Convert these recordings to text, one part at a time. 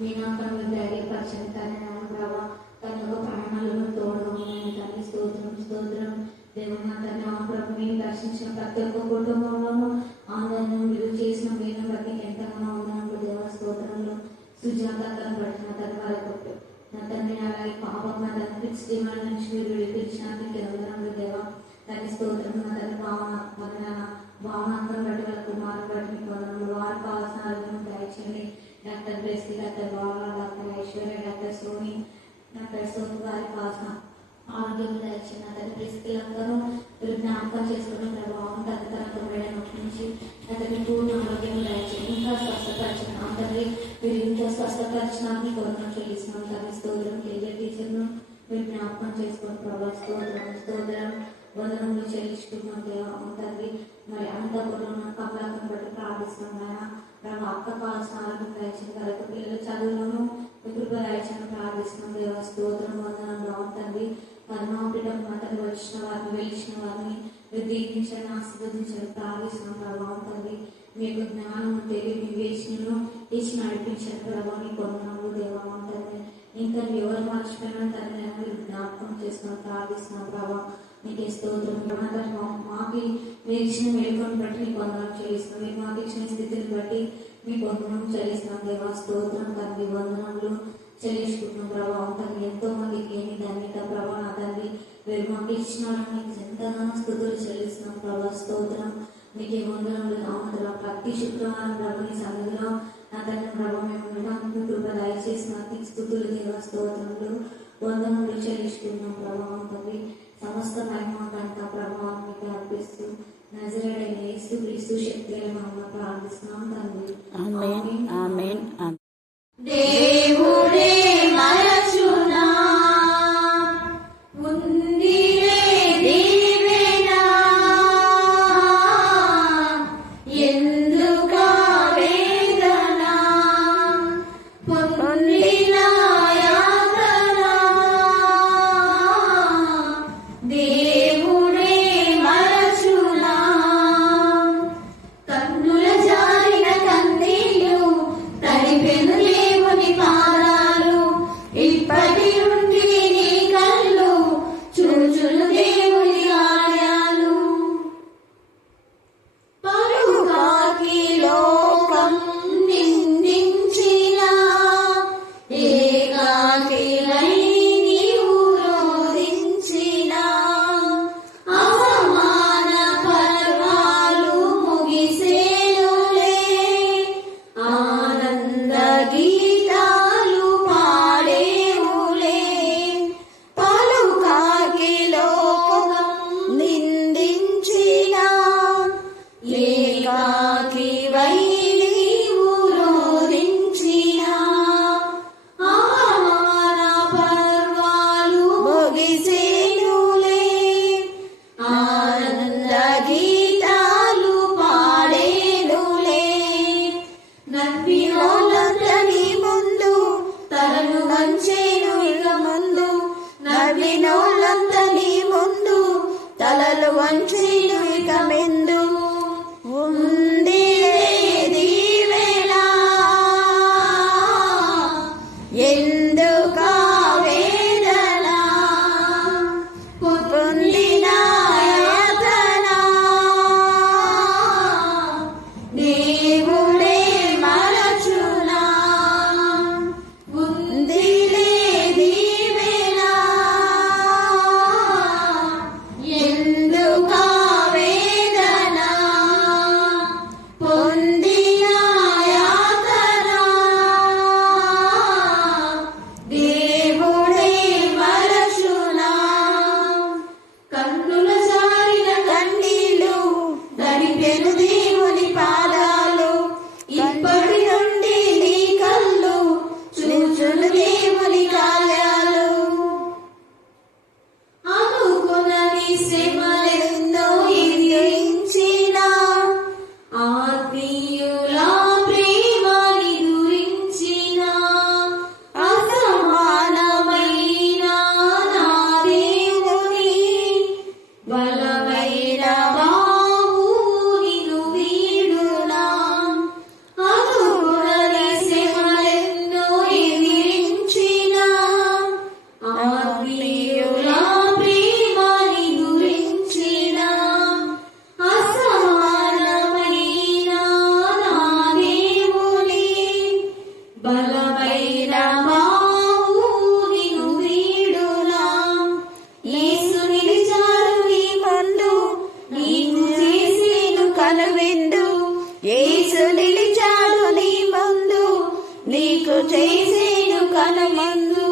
మీ నామమును ధైర్యపరచండి తండ్రి. నాయన ప్రభా తన యొక్క ప్రాణాలను తోడుగా ఉన్నాయని తండ్రి. స్తోత్రం స్తోత్రం దేవుని నా తండ్రి. నా ప్రభు మీరు దర్శించిన ప్రతి ఒక్క కుటుంబంలోనూ ఆనందం మీరు చేసిన మేలు బట్టి ఎంతగానో ఉన్నాను దేవ. స్తోత్రంలో సుజాత తను పట్టిన తన వారికి నా తండ్రి అలాగే పాపం నా తన ఫిక్స్ డిమాండ్ నుంచి మీరు విడిపించినందుకు ఎవరు దేవ. తన స్తోత్రం నా తన భావనాంతం బట్టి వాళ్ళ కుమారుని బట్టి మీకు వందనములు. వారు కావాల్సిన ఆరోగ్యం దయచేయండి. Doctor Bresley, doctor Baba, doctor Aishwarya, doctor Soni, doctor Soni వారికి కావాల్సిన ఆరోగ్యం దయచేయండి. అతని బ్రెస్లీలందరూ మీరు జ్ఞాపకం చేసుకున్న ప్రభావం తదితరంతో మేడం నుంచి అతని పూర్ణ ఆరోగ్యం దయచేయండి. ఇంకా స్వస్థపరచండి అందరి మీరు ఇంకా స్వస్థపరచడానికి వందనం చెల్లిస్తున్నాం. తన స్తోత్రం కేజీ టీచర్ను మీరు జ్ఞాపకం చేసుకుని ప్రభావ స్తోత్రం స్తోత్రం వందనములు చెల్లించుకున్నాం దేవ. తండ్రి మరి అంతపురంలో కమలాకం బట్టి ప్రార్థిస్తున్నాయా ప్రభావ అక్క కావాల్సిన ఆరోగ్యం దయచేయండి. వారికి పిల్లల చదువులను కృప దయచేయని ప్రార్థిస్తున్నాం దేవ. స్తోత్రం వందనంలో తండ్రి పద్మాపీఠం మాటలు వచ్చిన వారిని వెలిచిన వారిని మీరు దీవించండి ఆశీర్వదించండి ప్రార్థిస్తున్నాం ప్రభావం తండ్రి. మీకు జ్ఞానం తెలివి వివేచనను ఇచ్చి నడిపించండి ప్రభావం. నీ వందనములు దేవా తండ్రి. ఇంకా ఎవరు మర్చిపోయినా తండ్రి మీరు జ్ఞాపకం చేసుకుని ప్రార్థిస్తున్నాం ప్రభావం. నీకే స్తోత్రం. మాకు మీరు ఇచ్చిన మేలుకొని బట్టి నీకు వందనం చెల్లిస్తున్నాం. మీరు మాకు ఇచ్చిన స్థితిని బట్టి మీకు వందనం చెల్లిస్తున్నాం దేవా. స్తోత్రం తండ్రి వందనములు చెల్లించుకుంటున్నాం ప్రభావం తండ్రి. ఎంతో మందికి ఏమి ధన్యత ప్రభావ నా తండ్రి మీరు మాకు ఇచ్చినారని నీకు ఎంతగానో స్థుతులు చెల్లిస్తున్నాం ప్రభావ. స్తోత్రం నీకే వందనములు. అవును ప్రతి శుక్రవారం ప్రభు నీ సన్నిధిలో నా తండ్రి ప్రభావ మేము వినడానికి కృప దయచేసిన నీకు స్థుతులు దేవా. స్తోత్రములు వందనములు చెల్లించుకుంటున్నాం ప్రభావం తండ్రి. సమస్త మహిమ కనుక ప్రభావం మీకు అర్పిస్తూ నజరేయుడైన యేసు క్రీస్తు శక్తి నామమున ప్రార్థిస్తున్నాం తండ్రి. ఆమేన్ ఆమేన్. దేవుడే మరచునా ఉందిలే దీవెనా ఎందుక వేదన పొందిన యాతన దేవుడే మరచునా కన్నుల జారిన కన్నీళ్ళు తడిపెను దేవుని పాదాలు ఇప్పటి నుండి నీ కళ్ళు చూచును దేవుని ఆలయాలు. పరుగాకి లోకం నిందించిన ఏకాకివై నీవు రోధించిన అవమాన పర్వాలు ముగిసేనులే ఆనంద గీతాలు పాడేవులే. పలుకాకి లోకం నిందించిన ఏకాకివై నీవు రోధించిన అవమాన పర్వాలు ముగిసేనులే ఆనంద గీతాలు పాడేనులే. నవ్వినోళ్ళంతా నీ ముందు తలను వంచేను ఇక ముందు నవ్వినోళ్ళంతా నీ ముందు తలలు వంచేను ఇక మెందు ఉంది దీవెన ఎందుక వేదన పొందిన యాతన దేవుడే మరచునా ఉందిలే దీవెన ఎందుక వేదన నీకు చేసేను కనుమందు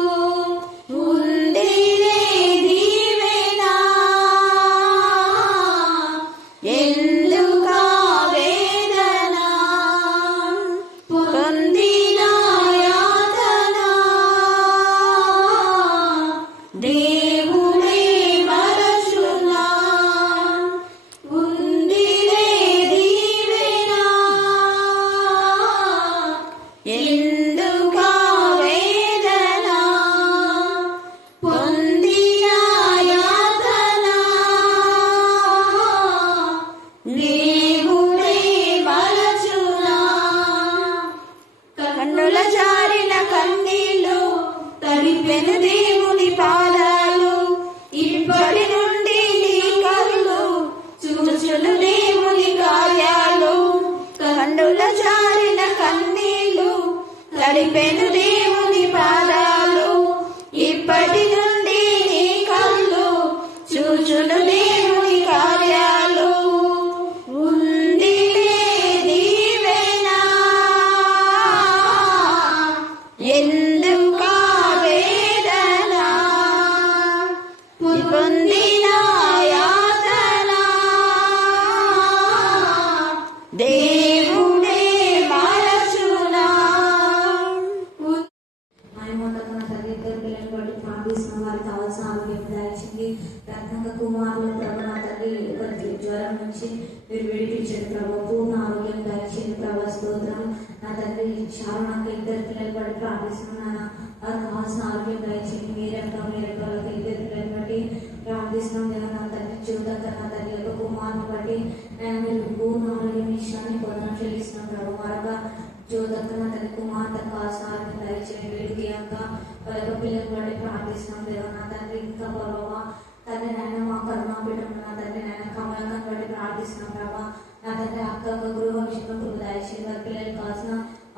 ఉందిలే దీవెనా ఎందుకా వేదన పొందిన యాతన దేవుడే మరచునా ఉందిలే దీవెనా ఎందుకా వేదన పొందిన యాతన దేవుడే మరచునా కన్నుల జారిన కన్నీళ్ళు తడిపెను దేవుని పాదాలు ఇప్పటి నుండి నీ కళ్ళు చూచును దేవుని కార్యాలు కన్నుల జారిన కన్నీళ్ళు తడిపెను దేవుని పాదాలు ఇప్పటి నుండి నీ కళ్ళు చూచును దేవుని కార్యాలు ఉందిలే దీవెనా ఎందుకా వేదన పొందిన యాతన దేవుడే మరచునా మహిమోన్నతమైన తండ్రి, ఇద్దరు పిల్లలు బట్టి ప్రార్థిస్తున్న వారికి కావాల్సిన ఆరోగ్యం దయచేయండి. రత్నక కుమారులు ప్రభు నా తండ్రి ఒకరికి జ్వరం నుంచి మీరు విడిపించండి ప్రభు, పూర్ణ ఆరోగ్యం దయచేయండి ప్రభు. స్తోత్రం నా తండ్రి. శారణకు ఇద్దరు పిల్లలు బట్టి ప్రార్థిస్తున్నాను, వారికి కావాల్సిన ఆరోగ్యం దయచేయండి. మీరెక్క వాళ్ళకి ఇద్దరు పిల్లలు బట్టి ప్రార్థిస్తున్నాం దేవా నా తండ్రి. చూడక నా తండ్రి యొక్క కుమారుని బట్టి మీరు పూర్ణ ఆరోగ్యం విషయాన్ని పొందడం చెల్లిస్తున్నాం ప్రభు. మరొక జ్యోతక్క తన కుమార్తె కాసాలను దయచేయండి. వీడికి అక్క వాళ్ళ యొక్క పిల్లలు బట్టి ప్రార్థిస్తున్నాం దేవా నా తండ్రి. ఇంకా ప్రభావ తండ్రి నాయన మా కరుణాపీఠం నా తండ్రి నాయన కమలాన్ని బట్టి ప్రార్థిస్తున్నాం ప్రభావ నా తండ్రి. అక్క గృహ విషయంలో దయచేయండి. వారి పిల్లలకు కావాల్సిన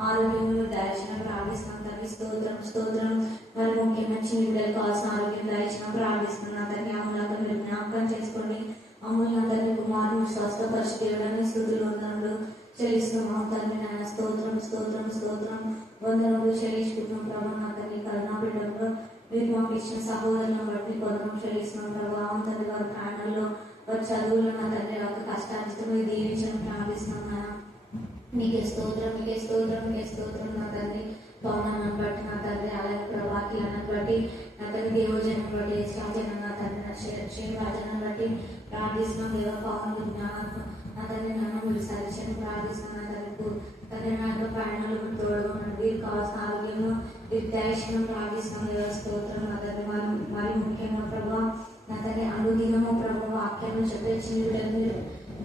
ఆరోగ్యం దయచేసిన ప్రార్థిస్తున్నాం తండ్రి. స్తోత్రం స్తోత్రం. మరి ముఖ్యంగా చిన్న బిడ్డలకు కావాల్సిన ఆరోగ్యం దయచిన ప్రార్థిస్తున్నాం తండ్రి. అమలాగా మీరు జ్ఞాపకం చేసుకోండి. అమ్ముల తండ్రి కుమారుని స్వస్థపరిచి దేవుడని స్థుతులు వందనములు చెల్లిస్తున్నాం తండ్రి నాయన. స్తోత్రం స్తోత్రం స్తోత్రం వందనములు చెల్లించుకుంటున్నాం ప్రభావ నా తండ్రి. కరుణాపీఠంలో మీరు మాకు ఇచ్చిన సహోదరులను బట్టి వందనం చెల్లిస్తున్నాం ప్రభావం తండ్రి. వారి ప్రాణాల్లో వారి చదువులో నా తండ్రి ఒక కష్టాన్ని మీరు దీవించడం ప్రార్థిస్తున్నాం నాన్న. మీకే స్తోత్రం మీకే స్తోత్రం మీకే స్తోత్రం నా తండ్రి. పవనాన్ని బట్టి నా తండ్రి, అలాగే ప్రభాకిలను బట్టి నా తండ్రి, దేవజనం బట్టి శ్రాజనం నా తండ్రి, నా శ్రీరాజనం బట్టి ప్రార్థిస్తున్నాం దేవ. పవన్ జ్ఞానం నా తండ్రి నన్ను మీరు సరిచని ప్రార్థిస్తున్నాం నా తండ్రి. తండ్రి నా యొక్క ప్రయాణాలు తోడుగా ఉన్నాడు. వీరికి కావాల్సిన ఆరోగ్యము దయచేయడం ప్రార్థిస్తున్నాం దేవ. స్తోత్రం నా తండ్రి. మరి ముఖ్యంగా ప్రభావ నా తండ్రి అనుదినము ప్రభావ వాక్యాన్ని చెప్పే చిన్న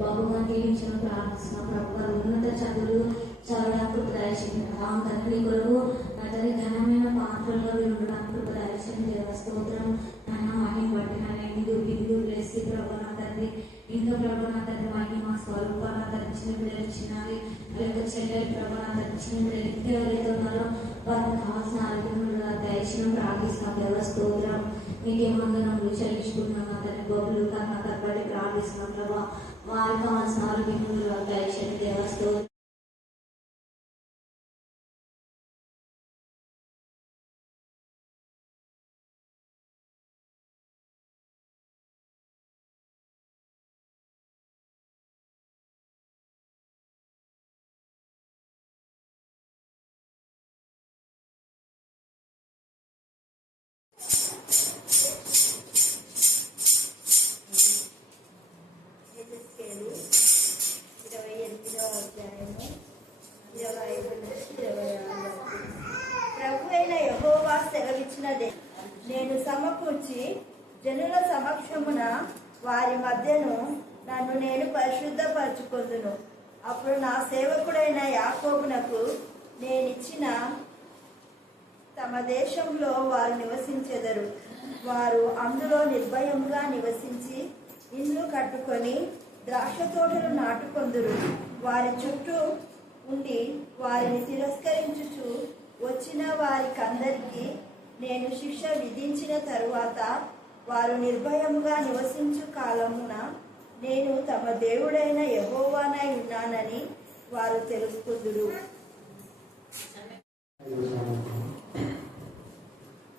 బాబుగా దీవించడం ప్రార్థిస్తున్నాం ప్రభు. ఉన్నత చదువులు చదవడానికి దయచేయండి ప్రభావం తండ్రి. కొరకు నా తండ్రి ఘనమైన పాత్రలుగా మీరు ఉండడానికి దయచేయండి దేవ. స్తోత్రం నాన్న. మహిమ బట్టి నాన్న బిందు బ్లెస్సి ప్రభు నా తండ్రి. ఇంకా ప్రభు నా తండ్రి మహిమ స్వరూప నా తండ్రి. చిన్న పిల్లలు చిన్నవి అలాగే చెల్లెలు ప్రభు నా తండ్రి. చిన్న పిల్లలు ఇంకా ఎవరైతే ఉన్నారో వారికి కావాల్సిన ఆరోగ్యం దయచేయడం ప్రార్థిస్తున్నాం దేవ. స్తోత్రం మీకేమందనములు చెల్లించుకుంటున్నాం నా తండ్రి. బొబ్బులు కన్నా బట్టి ప్రార్థిస్తున్నాం ప్రభావ. వారికి కావాల్సిన ఆరోగ్యం దయచేయండి దేవ. స్తోత్రం. ప్రభువైన యెహోవా సెలవిచ్చినదే, నేను సమకూర్చి జనుల సమక్షమున వారి మధ్యను నన్ను నేను పరిశుద్ధపరచుకొందును. అప్పుడు నా సేవకుడైన యాకోబునకు నేనిచ్చిన తమ దేశంలో వారు నివసించెదరు. వారు అందులో నిర్భయముగా నివసించి ఇల్లు కట్టుకొని ద్రాక్ష తోటలు నాటుకొందురు. వారి చుట్టూ ఉండి వారిని తిరస్కరించుచు వచ్చిన వారికందరికీ నేను శిక్ష విధించిన తరువాత వారు నిర్భయముగా నివసించు కాలమున నేను తమ దేవుడైన యెహోవానై ఉన్నానని వారు తెలుసుకుందురు.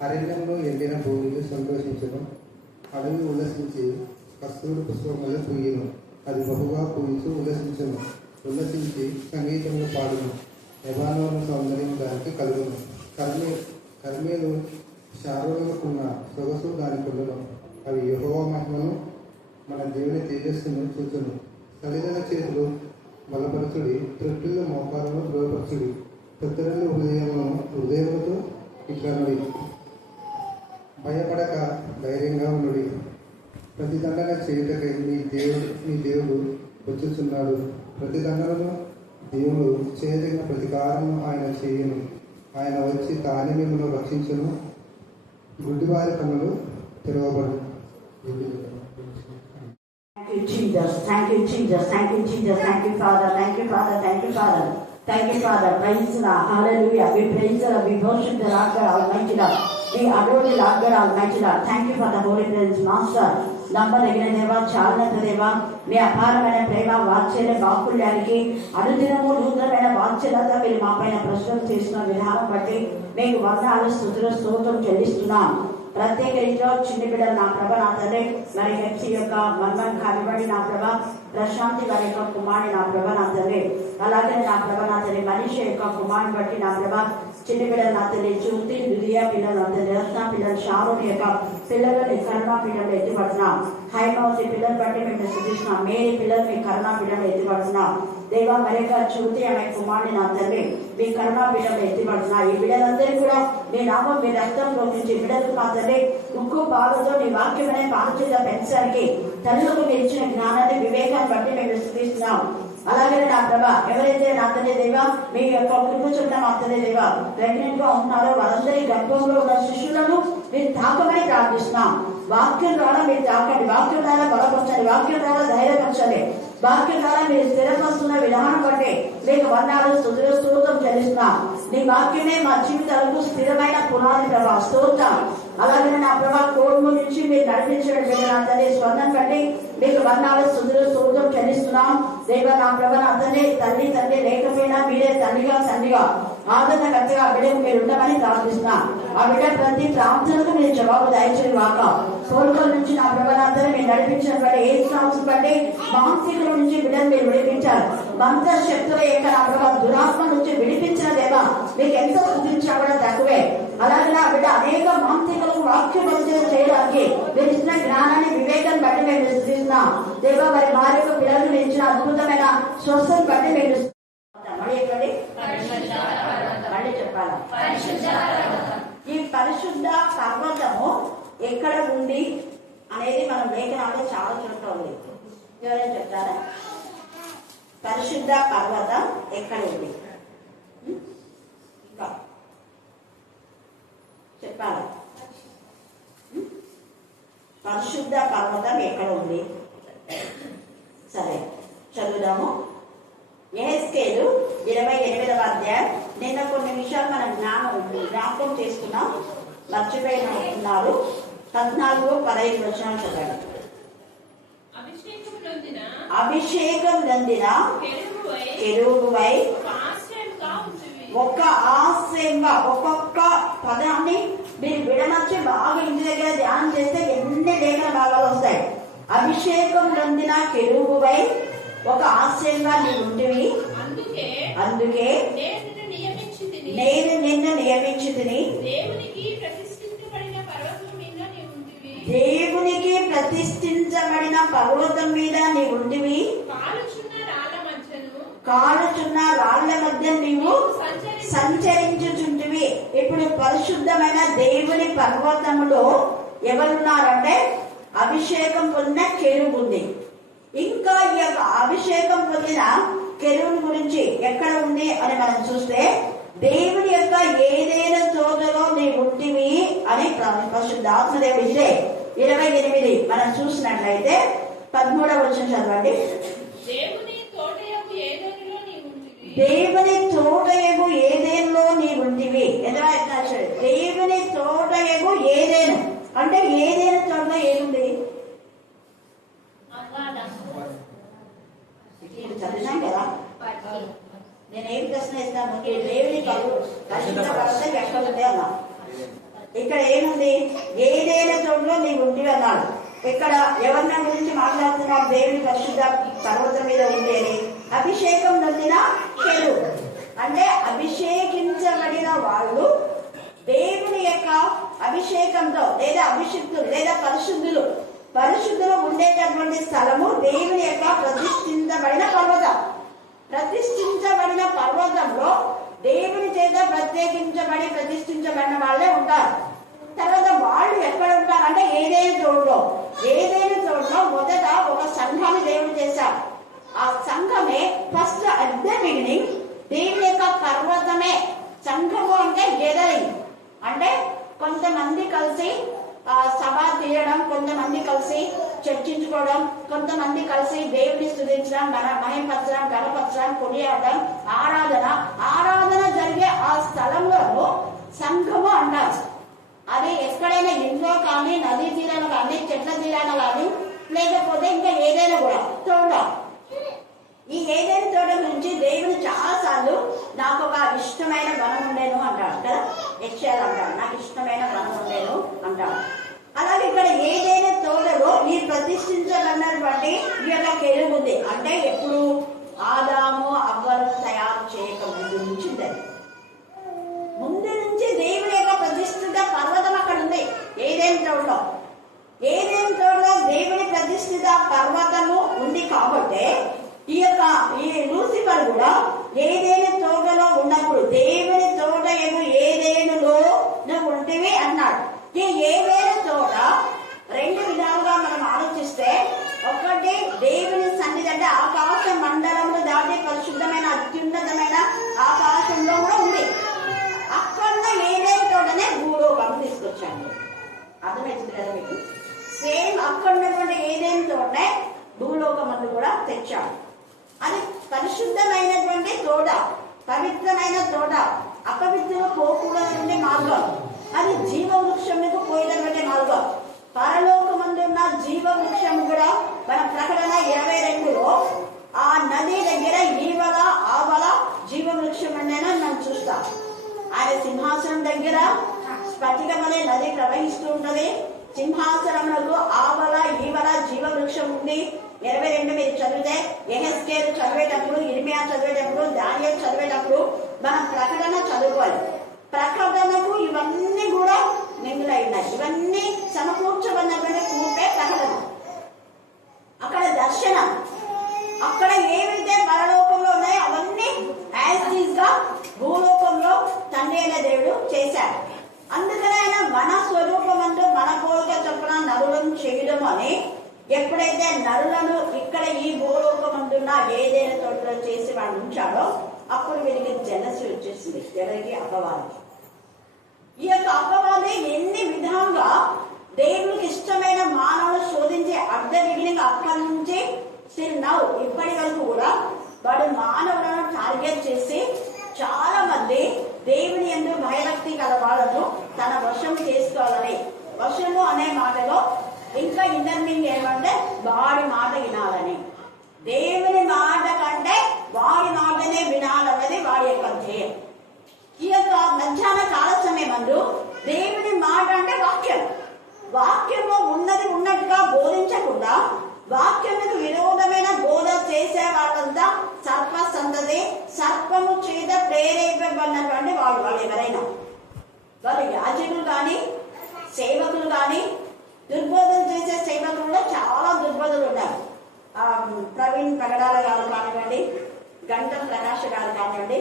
అరణ్యంలో ఎండిన భూమిని సంతోషించను, అడవి ఉల్లసించి కస్తూరి పుష్పములు పూయను. అది బహుగా పూయించు ఉల్లసించి సంగీతంలో పాడును. యెబానోను సౌందర్యం దానికి కలుగును. కర్మేలు శారోనుకున్న సొగసు దానికొండును. అవి యెహోవా మహిమను, మన దేవుని తేజస్సును చూచును. కలిగిన చేతులు బలపరచుడి, తృప్తిలో మోకాలను దృఢపరచుడి. తొత్తరలు హృదయముతో ఇట్లనుడి, భయపడక ధైర్యంగా ఉండుడి. ప్రతిదండన చేయుటకై నీ దేవుడు వచ్చుచున్నాడు. ప్రతిదండనను దేవుడు చేయదగిన ప్రతికారము ఆయన చేయను. ఆయన వచ్చి తానే మిమ్మల్ని రక్షించును. గుడ్డివారి కన్నులు తెరవబడు. Thank you, Jesus. Thank you, Jesus. Thank you, Jesus. Thank you, Father. Thank you, Father. Thank you, Father. Thank you, Father. Praise the Lord. Hallelujah. We praise the Lord. We worship the Lord God Almighty Lord. We adore the Lord God Almighty Lord. Thank you for the Holy Presence, Master. నమ్మదగిన దేవ, చాలనంత దేవ, మీ అపారమైన ప్రేమ వాత్సల్య బాహుళ్యానికి అనుదినము నూతనమైన వాత్సల్యత మీరు మా పైన ప్రశ్నలు చేసిన విధానం బట్టి మీకు వందనాలు స్తుతులు స్తోత్రం చెల్లిస్తున్నాం. ప్రత్యేక రీతిలో చిన్న బిడ్డలు నా ప్రభ నా తండ్రి మరి హెచ్సి యొక్క మర్మం కానివ్వండి నా ప్రభ, ప్రశాంతి వారి యొక్క కుమారుని నా ప్రభ నా తండ్రి, అలాగే నా ప్రభ నా తండ్రి మనిషి యొక్క కుమారుని బట్టి నా ప్రభ చిన్న బిడ్డలు నా తల్లి జ్యోతి దుదియా పిల్లలు నా తల్లి రత్న పిల్లలు షారోని యొక్క పిల్లలని కరుణా పీఠంలో ఎత్తిపడుతున్నాం. హైమవతి పిల్లలు బట్టి మేము స్థుతిస్తున్నాం. మేరీ పిల్లలు మీ కరుణా పీఠంలో ఎత్తిపడుతున్నాం. దేవా మరేగా జ్యోతి ఆమె కుమారుని నా తల్లి మీ కరుణా పీఠంలో ఎత్తిపడుతున్నా. ఈ బిడ్డలందరూ కూడా నీ నామం మీ రక్తంలో నుంచి బిడ్డలకు మా తల్లి ఉక్కు బాధతో నీ వాక్యం అనే పాలచేత పెంచడానికి తల్లులకు మీరు ఇచ్చిన జ్ఞానాన్ని వివేకాన్ని బట్టి మేము స్థుతిస్తున్నాం. అలాగే నా ప్రభా ఎవరైతే నా తండ్రి దేవా మీ యొక్క కృప మా తండ్రి దేవా ప్రెగ్నెంట్ గా ఉంటున్నారో వారందరి గర్భంలో ఉన్న శిశువులను మీరు తాకమని ప్రార్థిస్తున్నాం. వాక్యం ద్వారా మీరు తాకండి, వాక్యం ద్వారా బలపరచండి, వాక్యం ద్వారా ధైర్యపరచండి, వాక్యం ద్వారా మీరు స్థిరపరుస్తున్న విధానం బట్టి మీకు వందనాలు స్తుతులు స్తోత్రం చెల్లిస్తున్నాం. నీ వాక్యమే మా జీవితాలకు స్థిరమైన పునాది ప్రభా స్తోత్రం. అలాగే నా ప్రభా కోర్ము నుంచి మీరు నడిపించడం నా తండ్రి స్వర్ణం బట్టి మీకు వందనాలు స్తుతులు స్తోత్రం చెల్లిస్తున్నాం. దేవ నా ప్రభా నా తండ్రి తల్లి లేకపోయినా మీరే తండ్రిగా ఆదరణకర్తగా బిడ్డకు మీరు ఉండమని ప్రార్థిస్తున్నాం. ఆ బిడ్డ ప్రతి ప్రార్థనకు మీరు జవాబు దయచేది వాక కోరికల నుంచి నా ప్రభావంతా మీరు నడిపించినటువంటి ఏ సంవత్సరం బట్టి మానసికుల నుంచి బిడ్డను మీరు విడిపించారు. మంత్ర శక్తుల యొక్క నా ప్రభావ దురాత్మ నుంచి విడిపించిన దేవా మీకు ఎంతో స్థుతించినా కూడా తక్కువే. అలాగే నా బిడ్డ అనేక మానసికులకు వాక్య పరిచయం చేయడానికి మీరు ఇచ్చిన జ్ఞానాన్ని వివేకాన్ని బట్టి మేము స్థుతిస్తున్నాం. దేవా మరి వారి యొక్క పిల్లలు మీరు ఇచ్చిన అద్భుతమైన స్వస్థను బట్టి మీరు మళ్ళీ చెప్పాలా? ఈ పరిశుద్ధ పర్వతము ఎక్కడ ఉంది అనేది మనం లేఖనాల్లో చాలా చోట్ల ఉంది. ఎవరైనా చెప్తారా? పరిశుద్ధ పర్వతం ఎక్కడ ఉంది? ఇంకా చెప్పాలా? పరిశుద్ధ పర్వతం ఎక్కడ ఉంది? సరే చదువుదాము. యెహెజ్కేలు 28వ అధ్యాయం. నిన్న కొన్ని విషయాలు మనం జ్ఞాపకం చేసుకున్నాం, మర్చిపోయినారు. 14-15 వచనాలు చదవండి. అభిషేకం నందిన కెరూబువై ఒక్క ఆశ్రయంగా ఒక్కొక్క పదాన్ని మీరు విడమర్చి బాగా ఇంటి దగ్గర ధ్యానం చేస్తే ఎన్ని లేఖన భాగాలు వస్తాయి. అభిషేకం నందిన కెరూబువై ఒక ఆశ్రయంగా నీవు ఉంటివి, అందుకే నేను నిన్ను నియమించితిని. దేవునికి ప్రతిష్ఠించబడిన పర్వతం మీద నీవు ఉంటివి, కాలుచున్న రాళ్ల మధ్య నీవు సంచరించుచుంటివి. ఇప్పుడు పరిశుద్ధమైన దేవుని పర్వతములో ఎవరున్నారంటే అభిషేకం పొందిన కెరూబు ఉంది. ఇంకా ఈ యొక్క అభిషేకం పొందిన కెరూబు గురించి ఎక్కడ ఉంది అని మనం చూస్తే దేవుని యొక్క ఏదైనా తోటలో నీ ఉంటివి అని పరిశుద్ధాత్మదేవుడు ఇదే 28 మనం చూసినట్లయితే 13వ వచనం చదవండి. దేవుని తోటయగు ఏదేనులో నీ ఉంటివి. ఎలా దేవుని తోటయగు ఏదేను అంటే ఏదైనా తోటలో ఏముంది? చదివినాం కదా. నేను ఏం ప్రశ్న ఇస్తాను? దేవుని పరిశుద్ధ అన్నా? ఇక్కడ ఏముంది? ఏదైనా చోట్ల నీవు ఉండి అన్నాడు. ఇక్కడ ఎవరిన గురించి మాట్లాడుతున్నాడు? దేవుని పరిశుద్ధ పర్వతం మీద ఉంది అని. అభిషేకం నొందిన చెడు అంటే అభిషేకించబడిన వాళ్ళు దేవుని యొక్క అభిషేకంతో లేదా అభిషిక్తులు లేదా పరిశుద్ధులు ఉండేటటువంటి స్థలము దేవుని యొక్క ప్రతిష్ఠించబడిన పర్వతం. ప్రతిష్ఠించబడిన పర్వతంలో దేవుని చేత ప్రతిష్ఠించబడిన వాళ్ళే ఉంటారు. తర్వాత వాళ్ళు ఎక్కడ ఉంటారు అంటే ఏదైనా చోటులో మొదట ఒక సంఘాన్ని దేవుడు చేశారు. ఆ సంఘమే ఫస్ట్ అట్ ద బిగినింగ్ దేవుని యొక్క పర్వతమే. సంఘము అంటే గెదరింగ్ అంటే కొంతమంది కలిసి సభ తీయడం, కొంతమంది కలిసి చర్చించుకోవడం, కొంతమంది కలిసి దేవుని స్తుతించడం, మహిమపరచడం, గణపరచడం, కొనియాడడం, ఆరాధన జరిగే ఆ స్థలంలో సంఘము అంటారు. అది ఎక్కడైనా ఇంట్లో కానీ, నదీ తీరాలు కానీ, చెట్ల తీరాలు కానీ, లేకపోతే ఇంకా ఏదైనా కూడా తోట. ఈ ఏదైనా తోట గురించి దేవుని చాలా సార్లు నాకు ఒక ఇష్టమైన వనం ఉండేను అంటాడు కదా, యెషయా అంటాడు, నాకు ఇష్టమైన వనం ఉండేను అంటాడు. అలాగే ఇక్కడ ఏదైనా తోటలో ఈ ప్రతిష్ఠించబడినటువంటి ఈ యొక్క కెరూబు ఉంది. అంటే ఎప్పుడు ఆదాము అవ్వలు తయారు చేయక ముందు నుంచి దేవుని యొక్క ప్రతిష్ఠిత పర్వతం అక్కడ ఉంది. ఏదైనా తోటలో దేవుని ప్రతిష్ఠిత పర్వతము ఉంది కాబట్టి ఈ లూసిఫర్ కూడా ఏదైనా తోటలో ఉన్నప్పుడు దేవుని తోట ఏదేనులో నువ్వు ఉంటివి అన్నాడు. ఈ ఏదైనా తోట రెండు విధాలుగా మనం ఆలోచిస్తే, ఒకటి దేవుని సన్నిధి అంటే ఆకాశ మండలములు దాటి పరిశుద్ధమైన అత్యున్నతమైన ఆకాశంలో కూడా ఉంది. అక్కడ ఏదైనా తోటనే భూలోకం తీసుకొచ్చాను. అర్థమవుతుంది కదా మీకు? సేమ్ అక్కడ ఉన్నటువంటి ఏదైనా తోటనే భూలోకం అందు కూడా తెచ్చాడు. అది పరిశుద్ధమైనటువంటి తోట, పవిత్రమైన తోట, అపవిత్రంగా పోకూడదటువంటి మార్గం. అది జీవ వృక్షముకు పోయినటువంటి మార్గం. పరలోకమందున్న జీవ వృక్షం కూడా మన ప్రకటన 22లో ఆ నది దగ్గర ఆవల జీవ వృక్షం అనేది మనం చూస్తాం. ఆయన సింహాసనం దగ్గర స్ఫటికం అనే నది ప్రవహిస్తూ ఉంటది. సింహాసనములకు ఆవల జీవ వృక్షం ఉంది. 22 మీరు చదివితే, యెహెజ్కేలు చదివేటప్పుడు, ఇర్మియా చదివేటప్పుడు, దానియేలు చదివేటప్పుడు మనం ప్రకటన చదువుకోవాలి. ప్రకటనకు ఇవన్నీ కూడా మింగులై ఉన్నాయి. ఇవన్నీ సమకూర్చబడినటువంటి కూర్పే ప్రకటన. అక్కడ దర్శనం, అక్కడ ఏవైతే పరలోకంలో ఉన్నాయో అవన్నీ యాజ్ ఈజ్ గా భూలోకంలో తండ్రి అయిన దేవుడు చేశాడు. అందుకనే ఆయన మన స్వరూపమంటూ మన పోలిక చొప్పున నరులను చేయడం అని ఎప్పుడైతే నరులను ఇక్కడ ఈ భూలోకమందున్న ఏదైనా తోటలో చేసి వాడు ఉంచాడో అప్పుడు వీరికి జలసి వచ్చేసింది. ఎవరికి? అపవాది. ఈ యొక్క అపవాది ఎన్ని విధంగా దేవునికి ఇష్టమైన మానవులు శోధించి అర్ధ బిగినింగ్ అక్కడి నుంచి స్టిల్ నౌ ఇప్పటి వరకు కూడా వాడు మానవులను టార్గెట్ చేసి చాలా మంది దేవుని యందు భయభక్తి గల వాళ్ళను తన వశం చేసుకోవాలని. వశము అనే మాటలో ఇంకా ఇన్నర్ మీనింగ్ ఏమంటే వాడి మాట వినాలని. దేవుని మాట కంటే వాడి మాటనే వినాలన్నది వాడి యొక్క ధ్యేయం. ఈ యొక్క మధ్యాహ్న కాల సమయమందు దేవుని మాట అంటే వాక్యంలో ఉన్నది ఉన్నట్టుగా బోధించకుండా వాక్యములకు విరోధమైన బోధ చేసే వాళ్ళంతా సర్ప సంతతి, సర్పము చేత ప్రేరేపబడినటువంటి వాళ్ళు ఎవరైనా, వాళ్ళు యాజకులు కానీ సేవకులు కానీ, దుర్బోధన చేసే సేవకుల్లో చాలా దుర్బోధలు ఉన్నారు. ప్రవీణ్ పగడాల గారు కానివ్వండి, గంటం ప్రకాష్ గారు కానివ్వండి,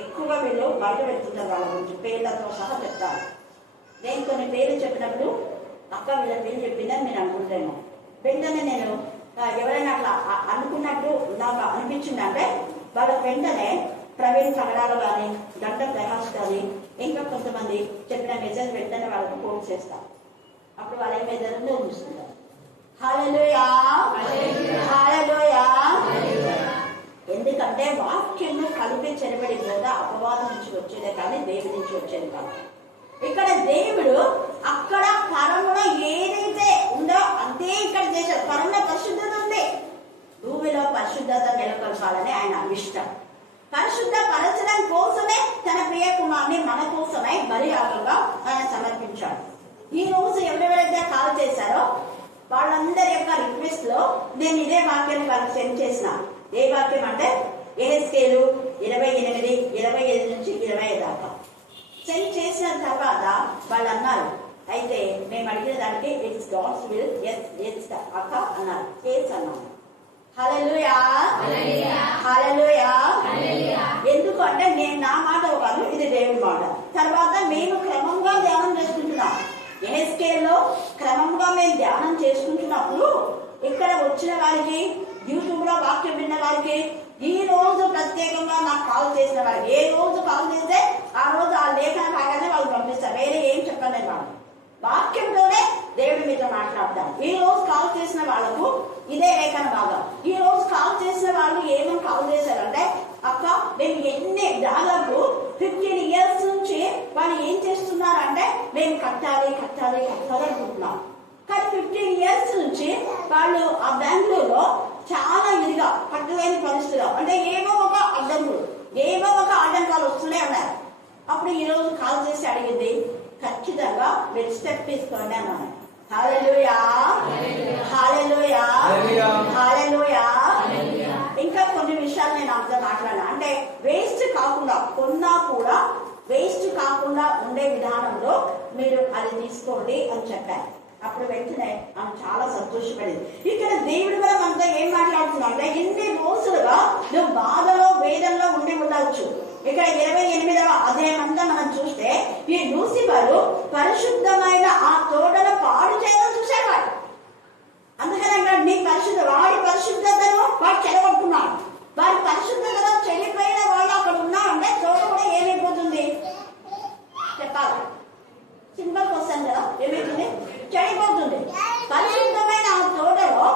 ఎక్కువ వీళ్ళు బయట పెడుతుంటారు. వాళ్ళ గురించి పేర్లతో సహా చెప్తారు. నేను కొన్ని పేర్లు చెప్పినప్పుడు అక్క వీళ్ళ పేరు చెప్పిందని మీరు అనుకుంటాను. వెంటనే నేను ఎవరైనా అట్లా అనుకున్నట్టు నాకు అనిపించిందంటే వాళ్ళ వెంటనే ప్రవీణ్ పగడాలు కానీ, గంటం ప్రకాష్ కానీ, ఇంకా కొంతమంది చెప్పిన మెసేజ్ వెంటనే వాళ్ళకు ఫోన్ చేస్తాను. అప్పుడు వాళ్ళ మీద చూస్తుంటారు. హల్లెలూయా, హల్లెలూయా. ఎందుకంటే వాక్యము కలిపి చెరబడి కూడా అపవాదం నుంచి వచ్చేదే కానీ దేవుడి నుంచి వచ్చేది కాదు. ఇక్కడ దేవుడు అక్కడ పరములో ఏదైతే ఉందో అంతే ఇక్కడ చేశాడు. పరంలో పరిశుద్ధత ఉంది, భూమిలో పరిశుద్ధత నెలకొల్పాలని ఆయన ఇష్టం. పరిశుద్ధపరచడం కోసమే తన ప్రియ కుమారుని మన కోసమై బలియాగంగా ఆయన సమర్పించాడు. ఈ రోజు ఎవరెవరైతే కాల్ చేశారో వాళ్ళందరి యొక్క రిక్వెస్ట్ లో నేను ఇదే వాక్యాన్ని వాళ్ళకి సెండ్ చేసిన. ఏ వాక్యం అంటే యెహెజ్కేలు 28:25 నుంచి 20 దాకా సెండ్ చేసిన తర్వాత వాళ్ళు అన్నారు, అయితే మేము అడిగిన దానికి ఇట్స్ గాడ్స్ విల్, ఎస్ అక్క అన్నారు, ఎస్ అన్నాను. హల్లెలూయా హల్లెలూయా. ఎందుకు అంటే నేను నా మాట కాదు, ఇది దేవుడి మాట. తర్వాత మేము క్రమంగా ధ్యానం చేసుకుంటున్నాం. యెహెజ్కేలులో క్రమంగా మేము ధ్యానం చేసుకుంటున్నప్పుడు ఇక్కడ వచ్చిన వారికి, యూట్యూబ్ లో వాక్యం విన్న వారికి, ఈ రోజు ప్రత్యేకంగా నాకు కాల్ చేసిన వారికి, ఏ రోజు కాల్ చేస్తే ఆ రోజు ఆ లేఖన భాగాన్ని వాళ్ళు పంపిస్తారు. వేరే ఏం చెప్పలేదు వాళ్ళు, వాక్యంతోనే దేవుడి మీద మాట్లాడతారు. ఈ రోజు కాల్ చేసిన వాళ్ళకు ఇదే లేఖన భాగం. ఈ రోజు కాల్ చేసిన వాళ్ళు ఏమని కాల్ చేశారంటే, అక్క మేము దాదాపు 15 years నుంచి వాళ్ళు ఏం చేస్తున్నారంటే మేము కట్టాలి అనుకుంటున్నాం. కానీ 15 years నుంచి వాళ్ళు ఆ బెంగళూరులో చాలా ఇదిగా కట్టలేని పరిస్థితిలో, అంటే ఏవో ఒక ఆటంకాలు వస్తూనే ఉన్నారు. అప్పుడు ఈ రోజు కాల్ చేసి అడిగింది, ఖచ్చితంగా మీరు స్టెప్ తీసుకోండి అన్నాను. హల్లెలూయా హల్లెలూయా హల్లెలూయా. ఇంకా కొన్ని విషయాలు నేను అంతా మాట్లాడినా, అంటే వేస్ట్ కాకుండా, కొన్నా కూడా వేస్ట్ కాకుండా ఉండే విధానంలో మీరు అది తీసుకోండి అని చెప్పారు. అప్పుడు వెంటనే ఆమె చాలా సంతోషపడింది. ఇక్కడ దేవుడి వల్ల మనతో ఏం మాట్లాడుతున్నాం అంటే, ఇన్ని రోజులుగా నువ్వు బాధలో వేదనలో ఉండి ఉండవచ్చు. ఇక్కడ 28వ అధ్యాయం అంతా మనం చూస్తే ఈ లూసిఫరు పరిశుద్ధమైన ఆ తోటను పాడు చేయడం చూశాడు వాడు. అందుకని అన్నాడు, నీ వాడి పరిశుద్ధతను వాడు చెడగొట్టున్నాడు. వారి పరిశుద్ధతలో చెడిపోయిన వాళ్ళు అక్కడ ఉన్నారంటే తోట కూడా ఏమైపోతుంది చెప్పాలి. సింపుల్ క్వశ్చన్ కదా, ఏమైతుంది? చెడిపోతుంది. పరిశుద్ధమైన ఆ తోటలో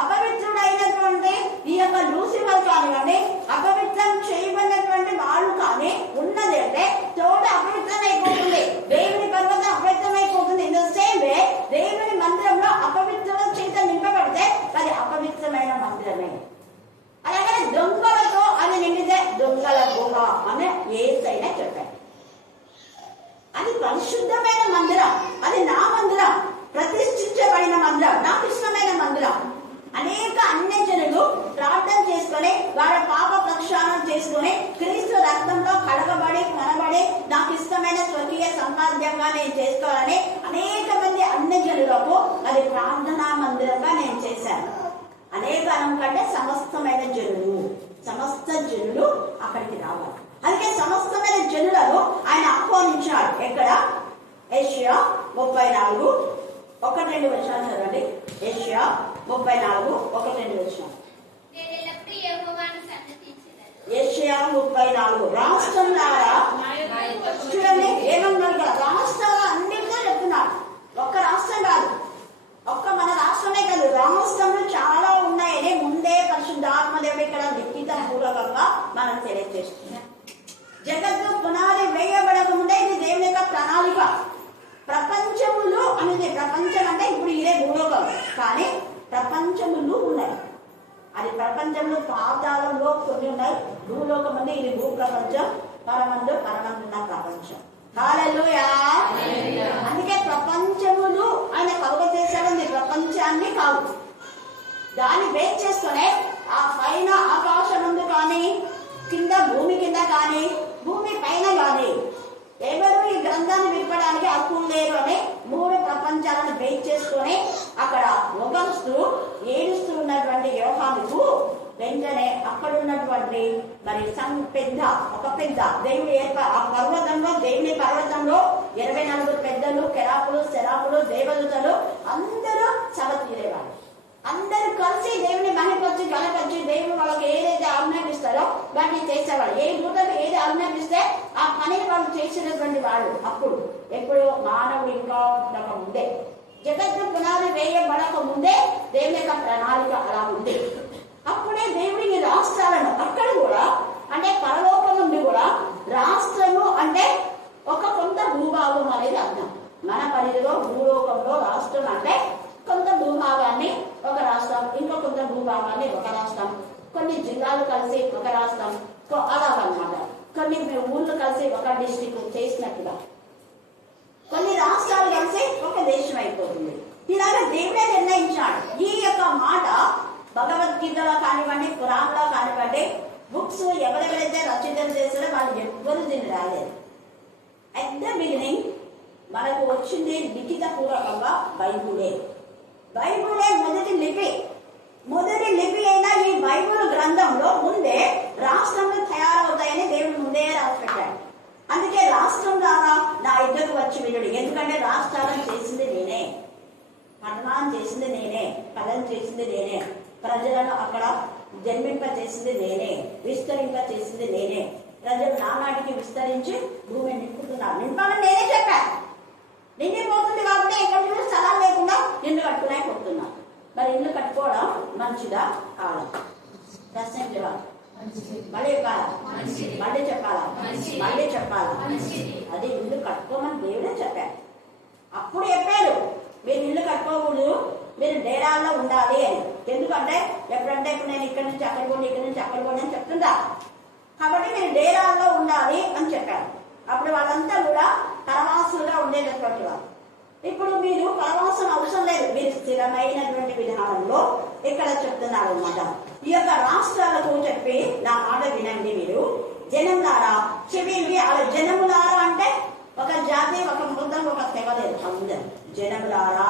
అపవిత్రుడైనటువంటి ఈ యొక్క లూసిఫర్ కానివ్వండి, అపవిత్రం చేయబడినటువంటి వాళ్ళు కానీ ఉన్నది అంటే తోట అపవిత్రమైపోతుంది. దేవుని పర్వతం అపవిత్రమైపోతుంది. ఇన్ ద సేమ్ వే దేవుని మందిరంలో అపవిత్రుల చేత నింపబడితే అది అపవిత్రమైన మందిరమే. అలాగే దొంగలతో అది నిండితే దొంగల గుహ అని ఏదైనా చెప్పారు. అది పరిశుద్ధమైన మందిరం, అది నా మందిరం, ప్రతిష్ఠించబడిన మందిరం, నాకు ఇష్టమైన మందిరం. అనేక అన్యజనులు ప్రార్థన చేసుకొని వారి పాప ప్రక్షాళన చేసుకొని క్రీస్తు రక్తంలో కడగబడి కొనబడి నాకు ఇష్టమైన స్వకీయ సంపాద్యంగా నేను చేసుకోవాలని అనేక మంది అన్యజనులకు అది ప్రార్థనా మందిరంగా నేను చేశాను. అనేక కంటే సమస్తమైన సమస్త జనులు అక్కడికి రావాలి. అందుకే సమస్తమైన జనులను ఆయన ఆహ్వానించాడు. ఎక్కడ? యెషయా 34:1-2 చదవండి. యెషయా 34:1-2. యెషయా 34. రాష్ట్రంలారా చూడండి ఏమన్నాడు కదా, రాష్ట్రాలు అన్నిటితో చెప్తున్నాడు. ఒక్క రాష్ట్రం కాదు, ఒక్క మన రాష్ట్రమే కాదు, రాష్ట్రంలో చాలా ఉన్నాయని ముందే పరిశుద్ధాత్మదేవుడు ఇక్కడ లిఖిత పూర్వకంగా మనం తెలియజేస్తున్నాం. జగత్తు పునాది వేయబడక ముందే ఇది దేవుని యొక్క ప్రణాళిక. ప్రపంచములు అనేది, ప్రపంచం అంటే ఇప్పుడు ఇదే భూలోకం, కానీ ప్రపంచములు ఉన్నాయి. అది ప్రపంచంలో పాతాళంలో కొన్ని ఉన్నాయి, భూలోకం అంటే ఇది భూ ప్రపంచం, పరమందు పరమందున్న ప్రపంచం. హల్లెలూయా. అందుకే ప్రపంచములు ఆయన కలుగ చేశాడు, ప్రపంచాన్ని కాదు. దాన్ని బేస్ చేసుకునే ఆ పైన ఆకాశమందు కానీ, కింద భూమి కింద కానీ, భూమి పైన కానీ ఎవరు ఈ గ్రంథాన్ని విప్పడానికి హక్కులు లేరు అని 3 ప్రపంచాలను బేస్ చేసుకొని అక్కడ ఏడుస్తూ ఉన్నటువంటి యోహానుకు వెంటనే అక్కడ ఉన్నటువంటి మరి ఒక పెద్ద దేవుడు ఆ పర్వతంలో, దేవుని పర్వతంలో 24 పెద్దలు, కెరాపులు, శరాపులు, దేవదూతలు అందరూ సభ తీరేవారు. అందరూ కలిసి దేవుని మహిమపరిచి గణపరిచి దేవుడు వాళ్ళకి ఏదైతే ఆజ్ఞాపిస్తారో వాటిని చేసేవాడు. ఏ దూతలు ఏది ఆజ్ఞాపిస్తే ఆ పనిని వాళ్ళు చేసినటువంటి వాళ్ళు. అప్పుడు ఎప్పుడు మానవుడు ఇంకా ముందే, జగత్తు పునాది వేయబడక ముందే దేవుని యొక్క ప్రణాళిక అలా ఉంది. అప్పుడే దేవుడికి రాష్ట్రాలను అక్కడ కూడా, అంటే పరలోకం నుండి కూడా రాష్ట్రము అంటే ఒక కొంత భూభాగం అనేది అర్థం. మన పరిధిలో భూలోకంలో రాష్ట్రం అంటే కొంత భూభాగాన్ని ఒక రాష్ట్రం, ఇంకో కొంత భూభాగాన్ని ఒక రాష్ట్రం, కొన్ని జిల్లాలు కలిసి ఒక రాష్ట్రం, అలాగనమాట. కొన్ని ఊళ్ళు కలిసి ఒక డిస్టిక్ చేసినట్టుగా కొన్ని రాష్ట్రాలు కలిసి ఒక దేశం అయిపోతుంది. ఇలాగ దేవుడే నిర్ణయించాడు. ఈ యొక్క మాట భగవద్గీతలో కానివ్వండి, పురాణంలో కానివ్వండి, బుక్స్ ఎవరెవరైతే రచయితం చేశారో వాళ్ళు ఎవ్వరూ దీన్ని రాలేదు. అట్ ద బిగినింగ్ మనకు వచ్చింది లిఖిత పూర్వకంగా బైబులే. బైబులే మొదటి లిపి. మొదటి లిపి అయిన ఈ బైబుల్ గ్రంథంలో ముందే రాష్ట్రంలో తయారవుతాయని దేవుడు ముందే రాసి పెట్టాడు. అందుకే రాష్ట్రం ద్వారా నా ఇద్దరు వచ్చి వినుడు. ఎందుకంటే రాష్ట్రాలను చేసింది నేనే, పట్టణాలను చేసింది నేనే, కళను చేసింది నేనే, ప్రజలను అక్కడ జన్మింప చేసింది నేనే, విస్తరింప చేసింది నేనే. ప్రజలు నానాటికి విస్తరించి భూమిని నింపుతున్నారు. నింపాలని నేనే చెప్పాను. నిండిపోతుంది కాబట్టి ఇక్కడ చూసి స్థలాలు లేకుండా ఇల్లు కట్టుకునే పోతున్నా. మరి ఇల్లు కట్టుకోవడం మంచిదా కాదు? ప్రశ్న జవాబు మళ్ళీ చెప్పాలా? మళ్ళీ చెప్పాలా? మళ్ళీ చెప్పాలా? అది ఇల్లు కట్టుకోమని దేవుడే చెప్పాడు. అప్పుడు చెప్పాడు మీరు ఇల్లు కట్టుకోకూడదు, మీరు డేరాల్లో ఉండాలి అని. ఎందుకంటే ఎప్పుడంటే ఇప్పుడు నేను ఇక్కడ నుంచి అక్కడ పోండి, ఇక్కడ నుంచి అక్కడ పోండి అని చెప్తుందా. కాబట్టి మీరు డేరాల్లో ఉండాలి అని చెప్పాడు. అప్పుడు వాళ్ళంతా కూడా పరవాసులుగా ఉండేటటువంటి వారు. ఇప్పుడు మీరు పరవాసం అవసరం లేదు, మీరు స్థిరమైనటువంటి విధానంలో ఇక్కడ చెప్తున్నారు అన్నమాట. ఈ యొక్క రాష్ట్రాలకు చెప్పి నా మాట వినండి మీరు జనములారా. చెవి జనములారా అంటే ఒక జాతి, ఒక ముద్దం, ఒక తెగలేదు, అందరు జనములారా.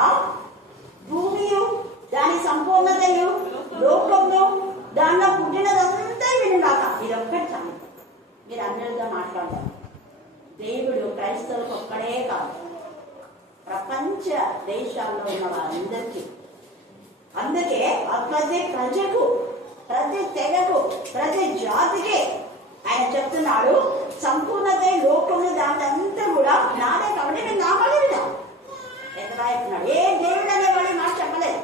భూమియు దాని సంపూర్ణతయు లోకము దానిలో పుట్టినదంతా వినుగాక. ఇది ఒక్కటి చాలు. మీరు అందరితో మాట్లాడతారు. దేవుడు క్రైస్తవులకు ఒక్కడే కాదు, ప్రపంచ దేశాల్లో ఉన్న వారందరికీ. అందుకే ప్రతి ప్రజకు, ప్రతి తెగకు, ప్రతి జాతికి ఆయన చెప్తున్నాడు సంపూర్ణత లోకము దాంట్లో కూడా నాదే కాబట్టి నేను నామాలే వినా. ఎట్లా చెప్తున్నాడు? ఏ దేవుడు అనేవాడు మాట చెప్పలేదు.